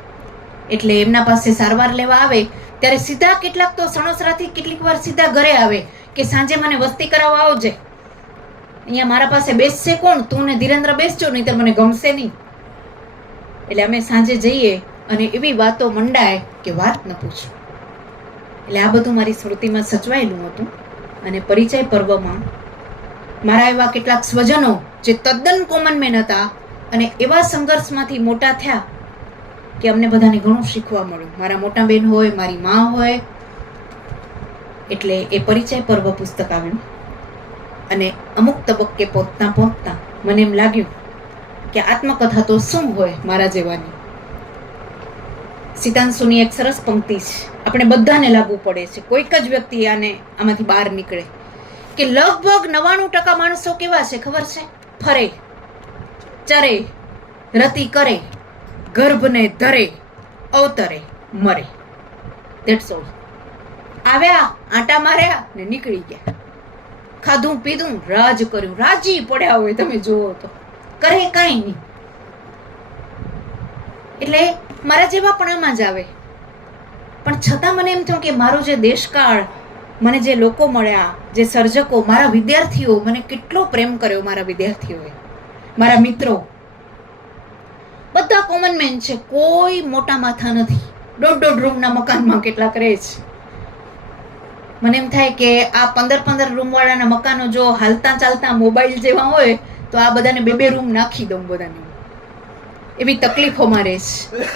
એટલે એમના પાસે સારવાર લેવા આવે ત્યારે સીધા કેટલાક તો સણોસરાથી કેટલીક વાર સીધા ઘરે આવે કે સાંજે મને વસ્તી કરાવવા આવજે, અહીંયા મારા પાસે બેસશે કોણ? તું ને ધીરેન્દ્ર બેસજો, નહીં તો મને ગમશે નહીં. એટલે અમે સાંજે જઈએ અને એવી વાતો મંડાય કે વાત ન પૂછો. એટલે આ બધું મારી સ્મૃતિમાં સચવાયેલું હતું. અને પરિચય પર્વમાં મારા એવા કેટલાક સ્વજનો જે તદ્દન કોમન મેન હતા અને એવા સંઘર્ષમાંથી મોટા થયા કે અમને બધાને ઘણું શીખવા મળ્યું. મારા મોટા બેન હોય, મારી માં હોય. એટલે એ પરિચય પર્વ પુસ્તક આવ્યું અને અમુક તબક્કે પહોંચતા પહોંચતા મને એમ લાગ્યું કે આત્મકથા તો શું હોય મારા જેવાની. સીતાંશુની એક સરસ પંક્તિ છે, આપણે બધાને લાગુ પડે છે, કોઈક જ વ્યક્તિ આમાંથી બહાર નીકળે કે લગભગ 99% માણસો કેવા છે ખબર છે? ફરે, ચરે, રતિ કરે, ગર્ભને ધરે, અવતરે, મરે. That's all. આવ્યા, આંટા માર્યા ને નીકળી ગયા. ખાધું પીધું, રાજ કર્યું, રાજી પડ્યા હોય તમે જુઓ તો, કરે કાંઈ નહીં. એટલે મારા જેવા પણ આમાં જ આવે. પણ છતાં મને એમ થયું કે મારો જે દેશકાળ, મને જે લોકો મળ્યા, જે સર્જકો, મારા વિદ્યાર્થીઓ, મને કેટલો પ્રેમ કર્યો મારા વિદ્યાર્થીઓએ, મારા મિત્રો, બધા કોમન મેન છે, કોઈ મોટા માથા નથી. 1.5 રૂમના મકાનમાં કેટલાક રહે છે. મને એમ થાય કે આ 15 રૂમ વાળાના મકાનો જો હાલતા ચાલતા મોબાઈલ જેવા હોય તો આ બધાને 2 રૂમ નાખી દઉં બધાને. એવી તકલીફોમાં રહે છે.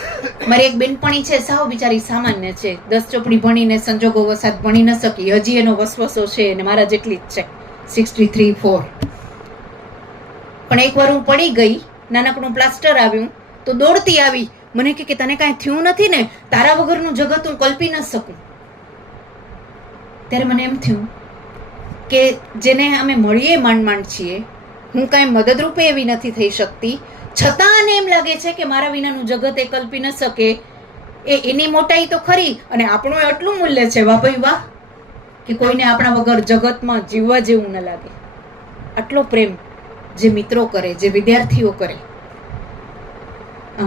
મારી એક બેનપણી છે, સાવ બિચારી સામાન્ય છે, 10 ચોપડી ભણીને સંજોગો વસાત ભણી ન શકી, હજી એનો વસવસો છે અને મારા જેટલી જ છે, 63-4. પણ એકવાર હું પડી ગઈ, નાનકડું પ્લાસ્ટર આવ્યું તો દોડતી આવી, મને કે તને કાંઈ થયું નથી ને? તારા વગરનું જગત હું કલ્પી ન શકું. ત્યારે મને એમ થયું કે જેને અમે મળીએ માંડ છીએ, હું કાંઈ મદદરૂપે એવી નથી થઈ શકતી, છતાં આને એમ લાગે છે કે મારા વિનાનું જગત એ કલ્પી ન શકે. એની મોટાઈ તો ખરી, અને આપણું એટલું મૂલ્ય છે, વાહ ભાઈ વાહ, કે કોઈને આપણા વગર જગતમાં જીવવા જેવું ન લાગે. આટલો પ્રેમ જે મિત્રો કરે, જે વિદ્યાર્થીઓ કરે.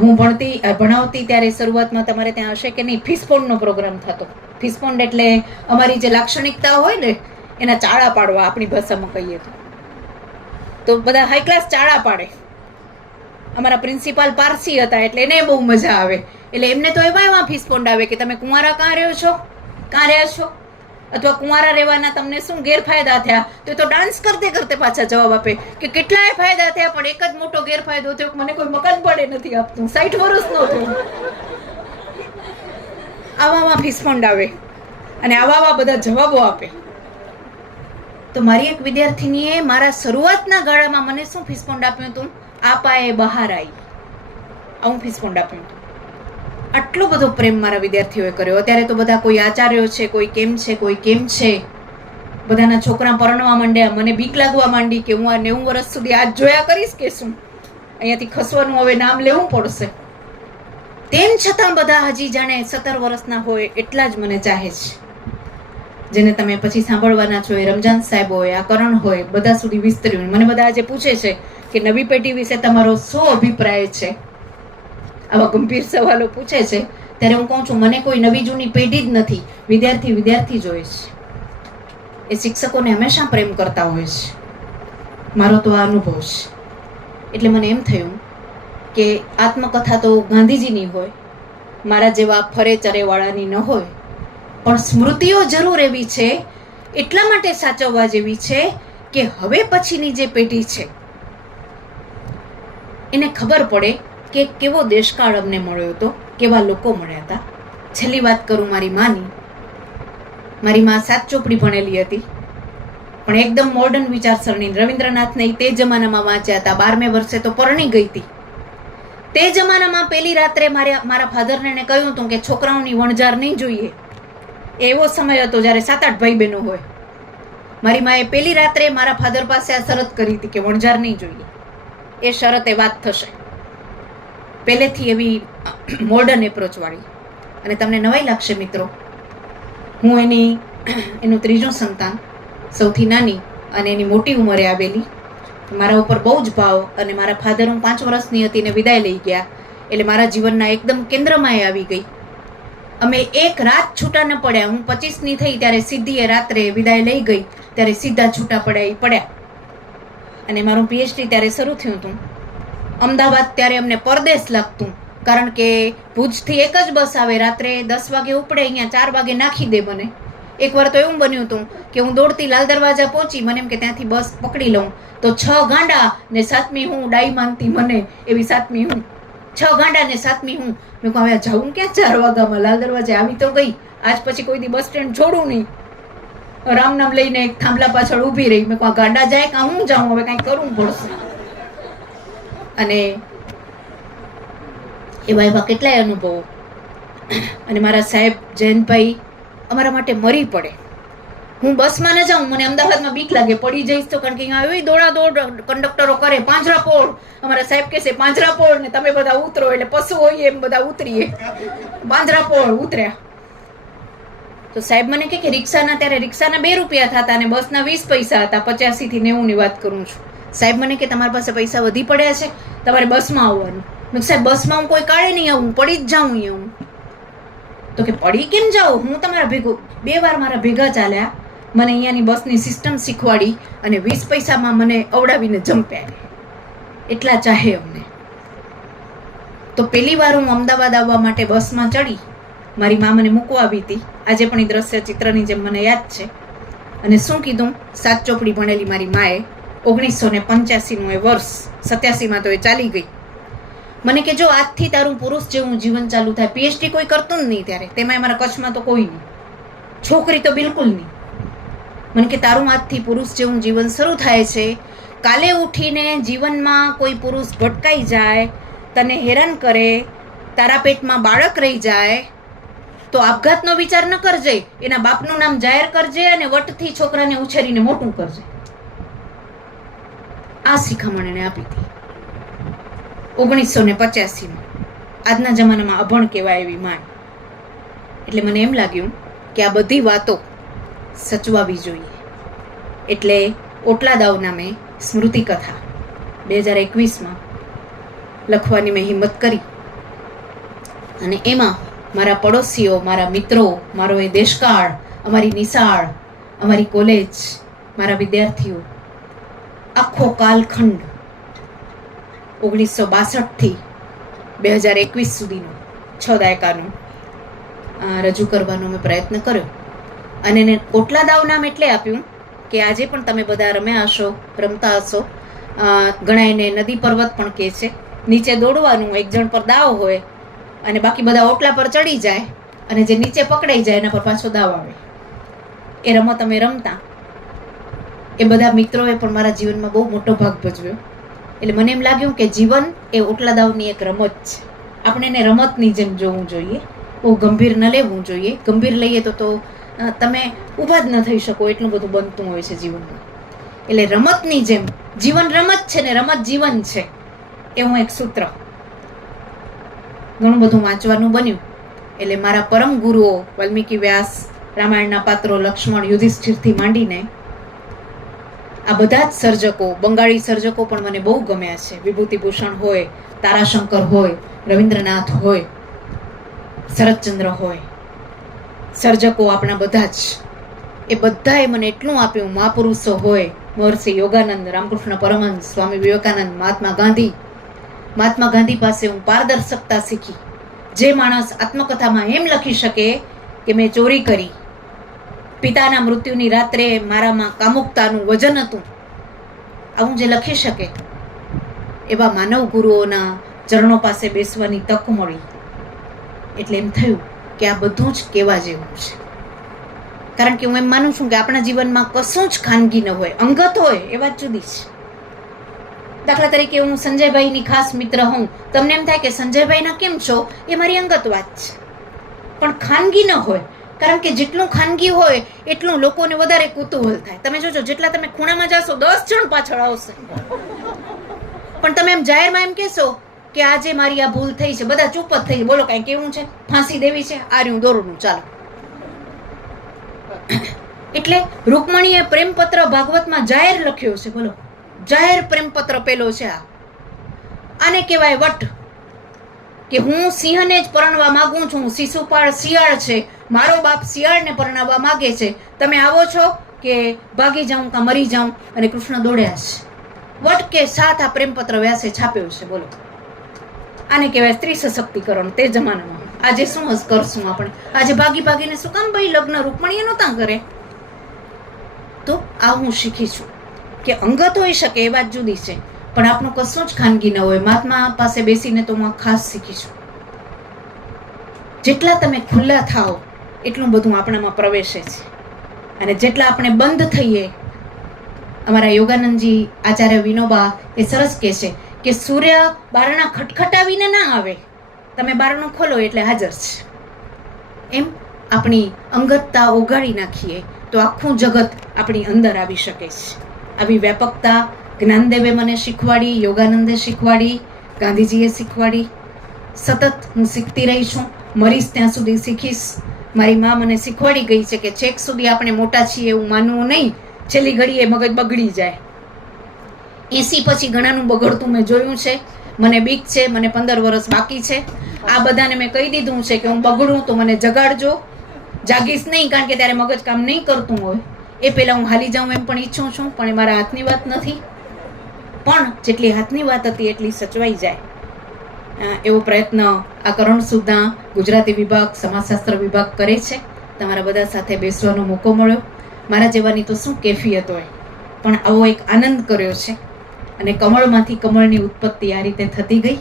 હું ભણાવતી ત્યારે શરૂઆતમાં તમારે ત્યાં હશે કે નહીં, ફિસ્પોન્ડનો પ્રોગ્રામ થતો. ફિસ્પોન્ડ એટલે અમારી જે લાક્ષણિકતા હોય ને એના ચાળા પાડવા, આપણી ભાષામાં કહીએ તો બધા હાઈ ક્લાસ ચાળા પાડે. અમારા પ્રિન્સિપાલ પારસી હતા એટલે એને બહુ મજા આવે. એટલે એમને તો એવા ફિસ્પોન્ડ આવે કે તમે કુંવારા કાં રહ્યો છો, કાં રહ્યા છો, અથવા કુંવારા રહેવાના તમને શું ગેરફાયદા થયા, તો એ તો ડાન્સ કરતે કરતે પાછા જવાબ આપે કે કેટલાય ફાયદા થયા, પણ એક જ મોટો ગેરફાયદો થયો કે મને કોઈ મકાન ભાડે નથી આપતું, 60 વર્ષનો થયો. આવા ફિસ્પોન્ડ આવે અને આવા બધા જવાબો આપે. તો મારી એક વિદ્યાર્થીનીએ મારા શરૂઆતના ગાળામાં મને શું ફિસ્પોન્ડ આપ્યું હતું, આપાએ બહાર આવી, આવું ફિસ્પોન્ડ આપ્યું હતું. આટલો બધો પ્રેમ મારા વિદ્યાર્થીઓએ કર્યો. અત્યારે તો બધા કોઈ આચાર્યો છે, કોઈ કેમ છે, કોઈ કેમ છે, બધાના છોકરા પરણવા માંડ્યા. મને બીક લાગવા માંડી કે હું આ 90 વર્ષ સુધી આજ જોયા કરીશ કે શું, અહીંયાથી ખસવાનું હવે નામ લેવું પડશે. તેમ છતાં બધા હજી જાણે 17 વર્ષના હોય એટલા જ મને ચાહે છે. જેને તમે પછી સાંભળવાના છો, એ રમજાન સાહેબ હોય, આ કરણ હોય, બધા સુધી વિસ્તર્યું. મને બધા આજે પૂછે છે કે નવી પેઢી વિશે તમારો શું અભિપ્રાય છે, આવા ગંભીર સવાલો પૂછે છે. ત્યારે હું કહું છું, મને કોઈ નવી જૂની પેઢી જ નથી, વિદ્યાર્થી જ હોય છે. એ શિક્ષકોને હંમેશા પ્રેમ કરતા હોય છે. મારો તો આ અનુભવ છે. એટલે મને એમ થયું કે આત્મકથા તો ગાંધીજીની હોય, મારા જેવા ફરે ચરેવાળાની ન હોય, પણ સ્મૃતિઓ જરૂર એવી છે, એટલા માટે સાચવવા જેવી છે કે હવે પછીની જે પેઢી છે એને ખબર પડે કે કેવો દેશકાળ અમને મળ્યો હતો, કેવા લોકો મળ્યા હતા. છેલ્લી વાત કરું મારી માની. મારી માં 7 ચોપડી ભણેલી હતી, પણ એકદમ મોડર્ન વિચારસરણી. રવિન્દ્રનાથને તે જમાનામાં વાંચ્યા હતા. 12મે વર્ષે તો પરણી ગઈ હતી. તે જમાનામાં પહેલી રાત્રે મારા ફાધરને એને કહ્યું હતું કે છોકરાઓની વણઝાર નહીં જોઈએ. એવો સમય હતો જ્યારે 7-8 ભાઈ બહેનો હોય. મારી માએ પહેલી રાત્રે મારા ફાધર પાસે આ શરત કરી હતી કે વણઝાર નહીં જોઈએ. એ શરતે વાત થશે. પહેલેથી એવી મોડર્ન એપ્રોચ વાળી. અને તમને નવાઈ લાગશે મિત્રો, હું એનું ત્રીજું સંતાન, સૌથી નાની અને એની મોટી ઉંમરે આવેલી. મારા ઉપર બહુ જ ભાવ, અને મારા ફાધર, હું 5 વર્ષની હતી ને વિદાય લઈ ગયા, એટલે મારા જીવનના એકદમ કેન્દ્રમાં આવી ગઈ. અમે એક રાત છૂટા ન પડ્યા. હું 25ની થઈ ત્યારે સીધી એ રાત્રે વિદાય લઈ ગઈ, ત્યારે સીધા છૂટા પડ્યા. અને મારું PhD ત્યારે શરૂ થયું હતું. અમદાવાદ ત્યારે અમને પરદેશ લાગતું, કારણ કે ભુજથી એક જ બસ આવે, રાત્રે 10 વાગે ઉપડે, અહીંયા 4 વાગે નાખી દે મને. એકવાર તો એવું બન્યું હતું કે હું દોડતી લાલ દરવાજા પહોંચી, મને એમ કે ત્યાંથી બસ પકડી લઉં, તો 6 ગાંડા ને 7મી હું, ડાઈ માનતી મને એવી 7મી હું, 6 ગાંડા ને 7મી હું. મેં કહું હવે જાઉં ક્યાં 4 વાગ્યામાં, લાલ દરવાજે આવી તો ગઈ, આજ પછી કોઈ દી બસ સ્ટેન્ડ છોડું નહીં. રામ નામ લઈને એક થાંભલા પાછળ ઊભી રહી. મેં કહું ગાંડા જાય કાં હું જાઉં, હવે કાંઈ કરવું પડશે. અને એવા કેટલાય અનુભવો. અને મારા સાહેબ જયંતભાઈ અમારા માટે મરી પડે. હું બસમાં ન જાઉં, મને અમદાવાદમાં બીક લાગે, પડી જઈશ તો, કારણ કે અહીંયા એવી દોડાદોડ કંડક્ટરો કરે, પાંજરાપોળ. અમારા સાહેબ કહેશે પાંજરાપોળ ને તમે બધા ઉતરો, એટલે પશુ હોય એમ બધા ઉતરીએ. પાંજરાપોળ ઉતર્યા તો સાહેબ મને કે રિક્ષાના, ત્યારે રિક્ષાના 2 રૂપિયા થતા અને બસના 20 પૈસા હતા. 85 થી 90 ની વાત કરું છું. સાહેબ મને કે તમારી પાસે પૈસા વધી પડ્યા છે, તમારે બસમાં આવવાનું. મેં સાહેબ બસમાં હું કોઈ કાળે નહીં આવું, પડી જ જાઉં અહીંયા હું. તો કે પડી કેમ જાઉં, હું તમારા ભેગું. 2 વાર મારા ભેગા ચાલ્યા, મને અહીંયાની બસની સિસ્ટમ શીખવાડી, અને 20 પૈસામાં મને અવડાવીને જમ્પ્યા. એટલા ચાહે અમને. તો પહેલી વાર હું અમદાવાદ આવવા માટે બસમાં ચડી. મારી મા મને મૂકવા આવી હતી. આજે પણ એ દ્રશ્ય ચિત્રની જેમ મને યાદ છે. અને શું કીધું, 7 ચોપડી ભણેલી મારી માએ. 1985નું એ વર્ષ, 87માં તો એ ચાલી ગઈ. મને કે જો આજથી તારું પુરુષ જેવું જીવન ચાલુ થાય. PhD કોઈ કરતું જ નહીં ત્યારે, તેમાં અમારા કચ્છમાં તો કોઈ નહીં, છોકરી તો બિલકુલ નહીં. મને કે તારું આજથી પુરુષ જેવું જીવન શરૂ થાય છે. કાલે ઉઠીને જીવનમાં કોઈ પુરુષ ભટકાઈ જાય, તને હેરાન કરે, તારા પેટમાં બાળક રહી જાય, તો આપઘાતનો વિચાર ન કરજે, એના બાપનું નામ જાહેર કરજે અને વટથી છોકરાને ઉછેરીને મોટું કરજે. આ શિખામણ એને આપી હતી 1985માં. આજના જમાનામાં અભણ કહેવાય એવી માં. એટલે મને એમ લાગ્યું કે આ બધી વાતો સચવાવી જોઈએ. એટલે ઓટલા દાવ નામે સ્મૃતિ કથા 2021માં લખવાની મેં હિંમત કરી. અને એમાં મારા પડોશીઓ, મારા મિત્રો, મારો એ દેશકાળ, અમારી નિશાળ, અમારી કોલેજ, મારા વિદ્યાર્થીઓ, આખો કાલખંડ 1962થી 2021 સુધીનો 6 દાયકાનો રજૂ કરવાનો મેં પ્રયત્ન કર્યો. અને એને ઓટલા દાવ નામ એટલે આપ્યું કે આજે પણ તમે બધા રમ્યા હશો, રમતા હશો. ઘણા એને નદી પર્વત પણ કહે છે. નીચે દોડવાનું, એક જણ પર દાવ હોય અને બાકી બધા ઓટલા પર ચડી જાય અને જે નીચે પકડાઈ જાય એના પર પાછો દાવ આવે. એ રમત અમે રમતા. એ બધા મિત્રોએ પણ મારા જીવનમાં બહુ મોટો ભાગ ભજવ્યો. એટલે મને એમ લાગ્યું કે જીવન એ ઓટલા દાવની એક રમત છે. આપણે એને રમતની જેમ જોવું જોઈએ, બહુ ગંભીર ન લેવું જોઈએ. ગંભીર લઈએ તો તમે ઊભા જ ન થઈ શકો, એટલું બધું બનતું હોય છે જીવનમાં. એટલે રમતની જેમ જીવન રમત છે ને રમત જીવન છે, એવું એક સૂત્ર. ઘણું બધું વાંચવાનું બન્યું. એટલે મારા પરમ ગુરુઓ વાલ્મીકી વ્યાસ, રામાયણના પાત્રો લક્ષ્મણ, યુધિષ્ઠિરથી માંડીને આ બધા જ સર્જકો, બંગાળી સર્જકો પણ મને બહુ ગમ્યા છે. વિભૂતિભૂષણ હોય, તારાશંકર હોય, રવિન્દ્રનાથ હોય, શરદચંદ્ર હોય, સર્જકો આપણા બધા જ, એ બધાએ મને એટલું આપ્યું. મહાપુરુષો હોય, મહર્ષિ યોગાનંદ, રામકૃષ્ણ પરમહંસ, સ્વામી વિવેકાનંદ, મહાત્મા ગાંધી. મહાત્મા ગાંધી પાસે હું પારદર્શકતા શીખી. જે માણસ આત્મકથામાં એમ લખી શકે કે મેં ચોરી કરી, પિતાના મૃત્યુની રાત્રે મારામાં કામુકતાનું વજન હતું, આવું જે લખી શકે, એવા માનવ ગુરુઓના ચરણો પાસે બેસવાની તક મળી. એટલે એમ થયું કે આ બધું જ કહેવા જેવું છે. કારણ કે હું એમ માનું છું કે આપણા જીવનમાં કશું જ ખાનગી ન હોય, અંગત હોય એ વાત જુદી છે. દાખલા તરીકે હું સંજયભાઈની ખાસ મિત્ર હોઉં, તમને એમ થાય કે સંજયભાઈના કેમ છો, એ મારી અંગત વાત છે. પણ ખાનગી ન હોય. કારણ કે જેટલું ખાનગી હોય એટલું લોકોને વધારે કુતૂહલ થાય. તમે જોજો, જેટલા તમે ખૂણામાં જાશો 10 જણ પાછળ આવશે. પણ તમે એમ જાહેરમાં એમ કહેશો કે આજે મારી આ ભૂલ થઈ છે, બધા ચૂપ જ થઈ. બોલો કાંઈ કેવું છે, ફાંસી દેવી છે, આ રહ્યું દોરનું, ચાલો. એટલે રૂકમણીએ પ્રેમપત્ર ભાગવતમાં જાહેર લખ્યો છે. બોલો, જાહેર પ્રેમપત્ર પેલો છે. આને કહેવાય વટ. કે હું સિંહને જ પરણવા માંગુ છું, શિશુપાળ શિયાળ છે, મારો બાપ શિયાળને પરણાવવા માંગે છે, તમે આવો છો કે ભાગી જાઉં કાં મરી જાઉં? અને કૃષ્ણ દોડ્યા છે. વટ કે સાથ આ પ્રેમપત્ર વ્યાસે છાપ્યો છે. બોલો, આને કહેવાય સ્ત્રી સશક્તિકરણ તે જમાનામાં. આજે શું કરશું આપણે? આજે ભાગી ભાગીને શું કામ ભાઈ લગ્ન રૂકમણીએ નહોતા કરે? તો આ હું શીખી છું કે અંગત હોઈ શકે એ વાત જુદી છે, પણ આપણું કશું જ ખાનગી ન હોય. મહાત્મા પાસે બેસીને તો હું ખાસ શીખીશું. જેટલા તમે ખુલ્લા થાઓ એટલું બધું આપણામાં પ્રવેશે છે. અને જેટલા આપણે બંધ થઈએ, અમારા યોગાનંદજી આચાર્ય વિનોબા એ સરસ કહે છે કે સૂર્ય બારણા ખટખટાવીને ના આવે, તમે બારણું ખોલો એટલે હાજર છે. એમ આપણી અંગતતા ઓગાળી નાખીએ તો આખું જગત આપણી અંદર આવી શકે છે. આવી વ્યાપકતા જ્ઞાનદેવે મને શીખવાડી, યોગાનંદે શીખવાડી, ગાંધીજીએ શીખવાડી. સતત હું શીખતી રહી છું, મરીશ ત્યાં સુધી શીખીશ. મારી મા મને શીખવાડી ગઈ છે કે છેક સુધી આપણે મોટા છીએ એવું માનવું નહીં, છેલ્લી ઘડીએ મગજ બગડી જાય. 80 પછી ઘણાનું બગડતું મેં જોયું છે. મને બીક છે, મને 15 વર્ષ બાકી છે. આ બધાને મેં કહી દીધું છે કે હું બગડું તો મને જગાડજો. જાગીશ નહીં, કારણ કે ત્યારે મગજ કામ નહીં કરતું હોય. એ પહેલાં હું હાલી જાઉં એમ પણ ઈચ્છું છું, પણ એ મારા હાથની વાત નથી. પણ જેટલી હાથની વાત હતી એટલી સચવાઈ જાય એવો પ્રયત્ન આ કરણ સુધા ગુજરાતી વિભાગ, સમાજશાસ્ત્ર વિભાગ કરે છે. તમારા બધા સાથે બેસવાનો મોકો મળ્યો. મારા જેવાની તો શું કેફિયત હોય, પણ આવો એક આનંદ કર્યો છે. અને કમળમાંથી કમળની ઉત્પત્તિ આ રીતે થતી ગઈ.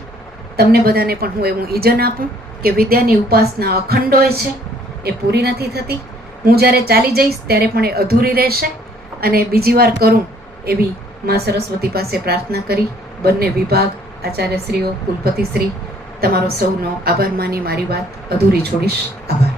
તમને બધાને પણ હું એવું ઈજન આપું કે વિદ્યાની ઉપાસના અખંડ હોય છે, એ પૂરી નથી થતી. હું જ્યારે ચાલી જઈશ ત્યારે પણ એ અધૂરી રહેશે. અને બીજી વાર કરું એવી મા સરસ્વતી પાસે પ્રાર્થના કરી બંને વિભાગ, આચાર્યશ્રીઓ, કુલપતિશ્રી, તમારો સૌનો આભાર માની મારી વાત અધૂરી છોડીશ. આભાર.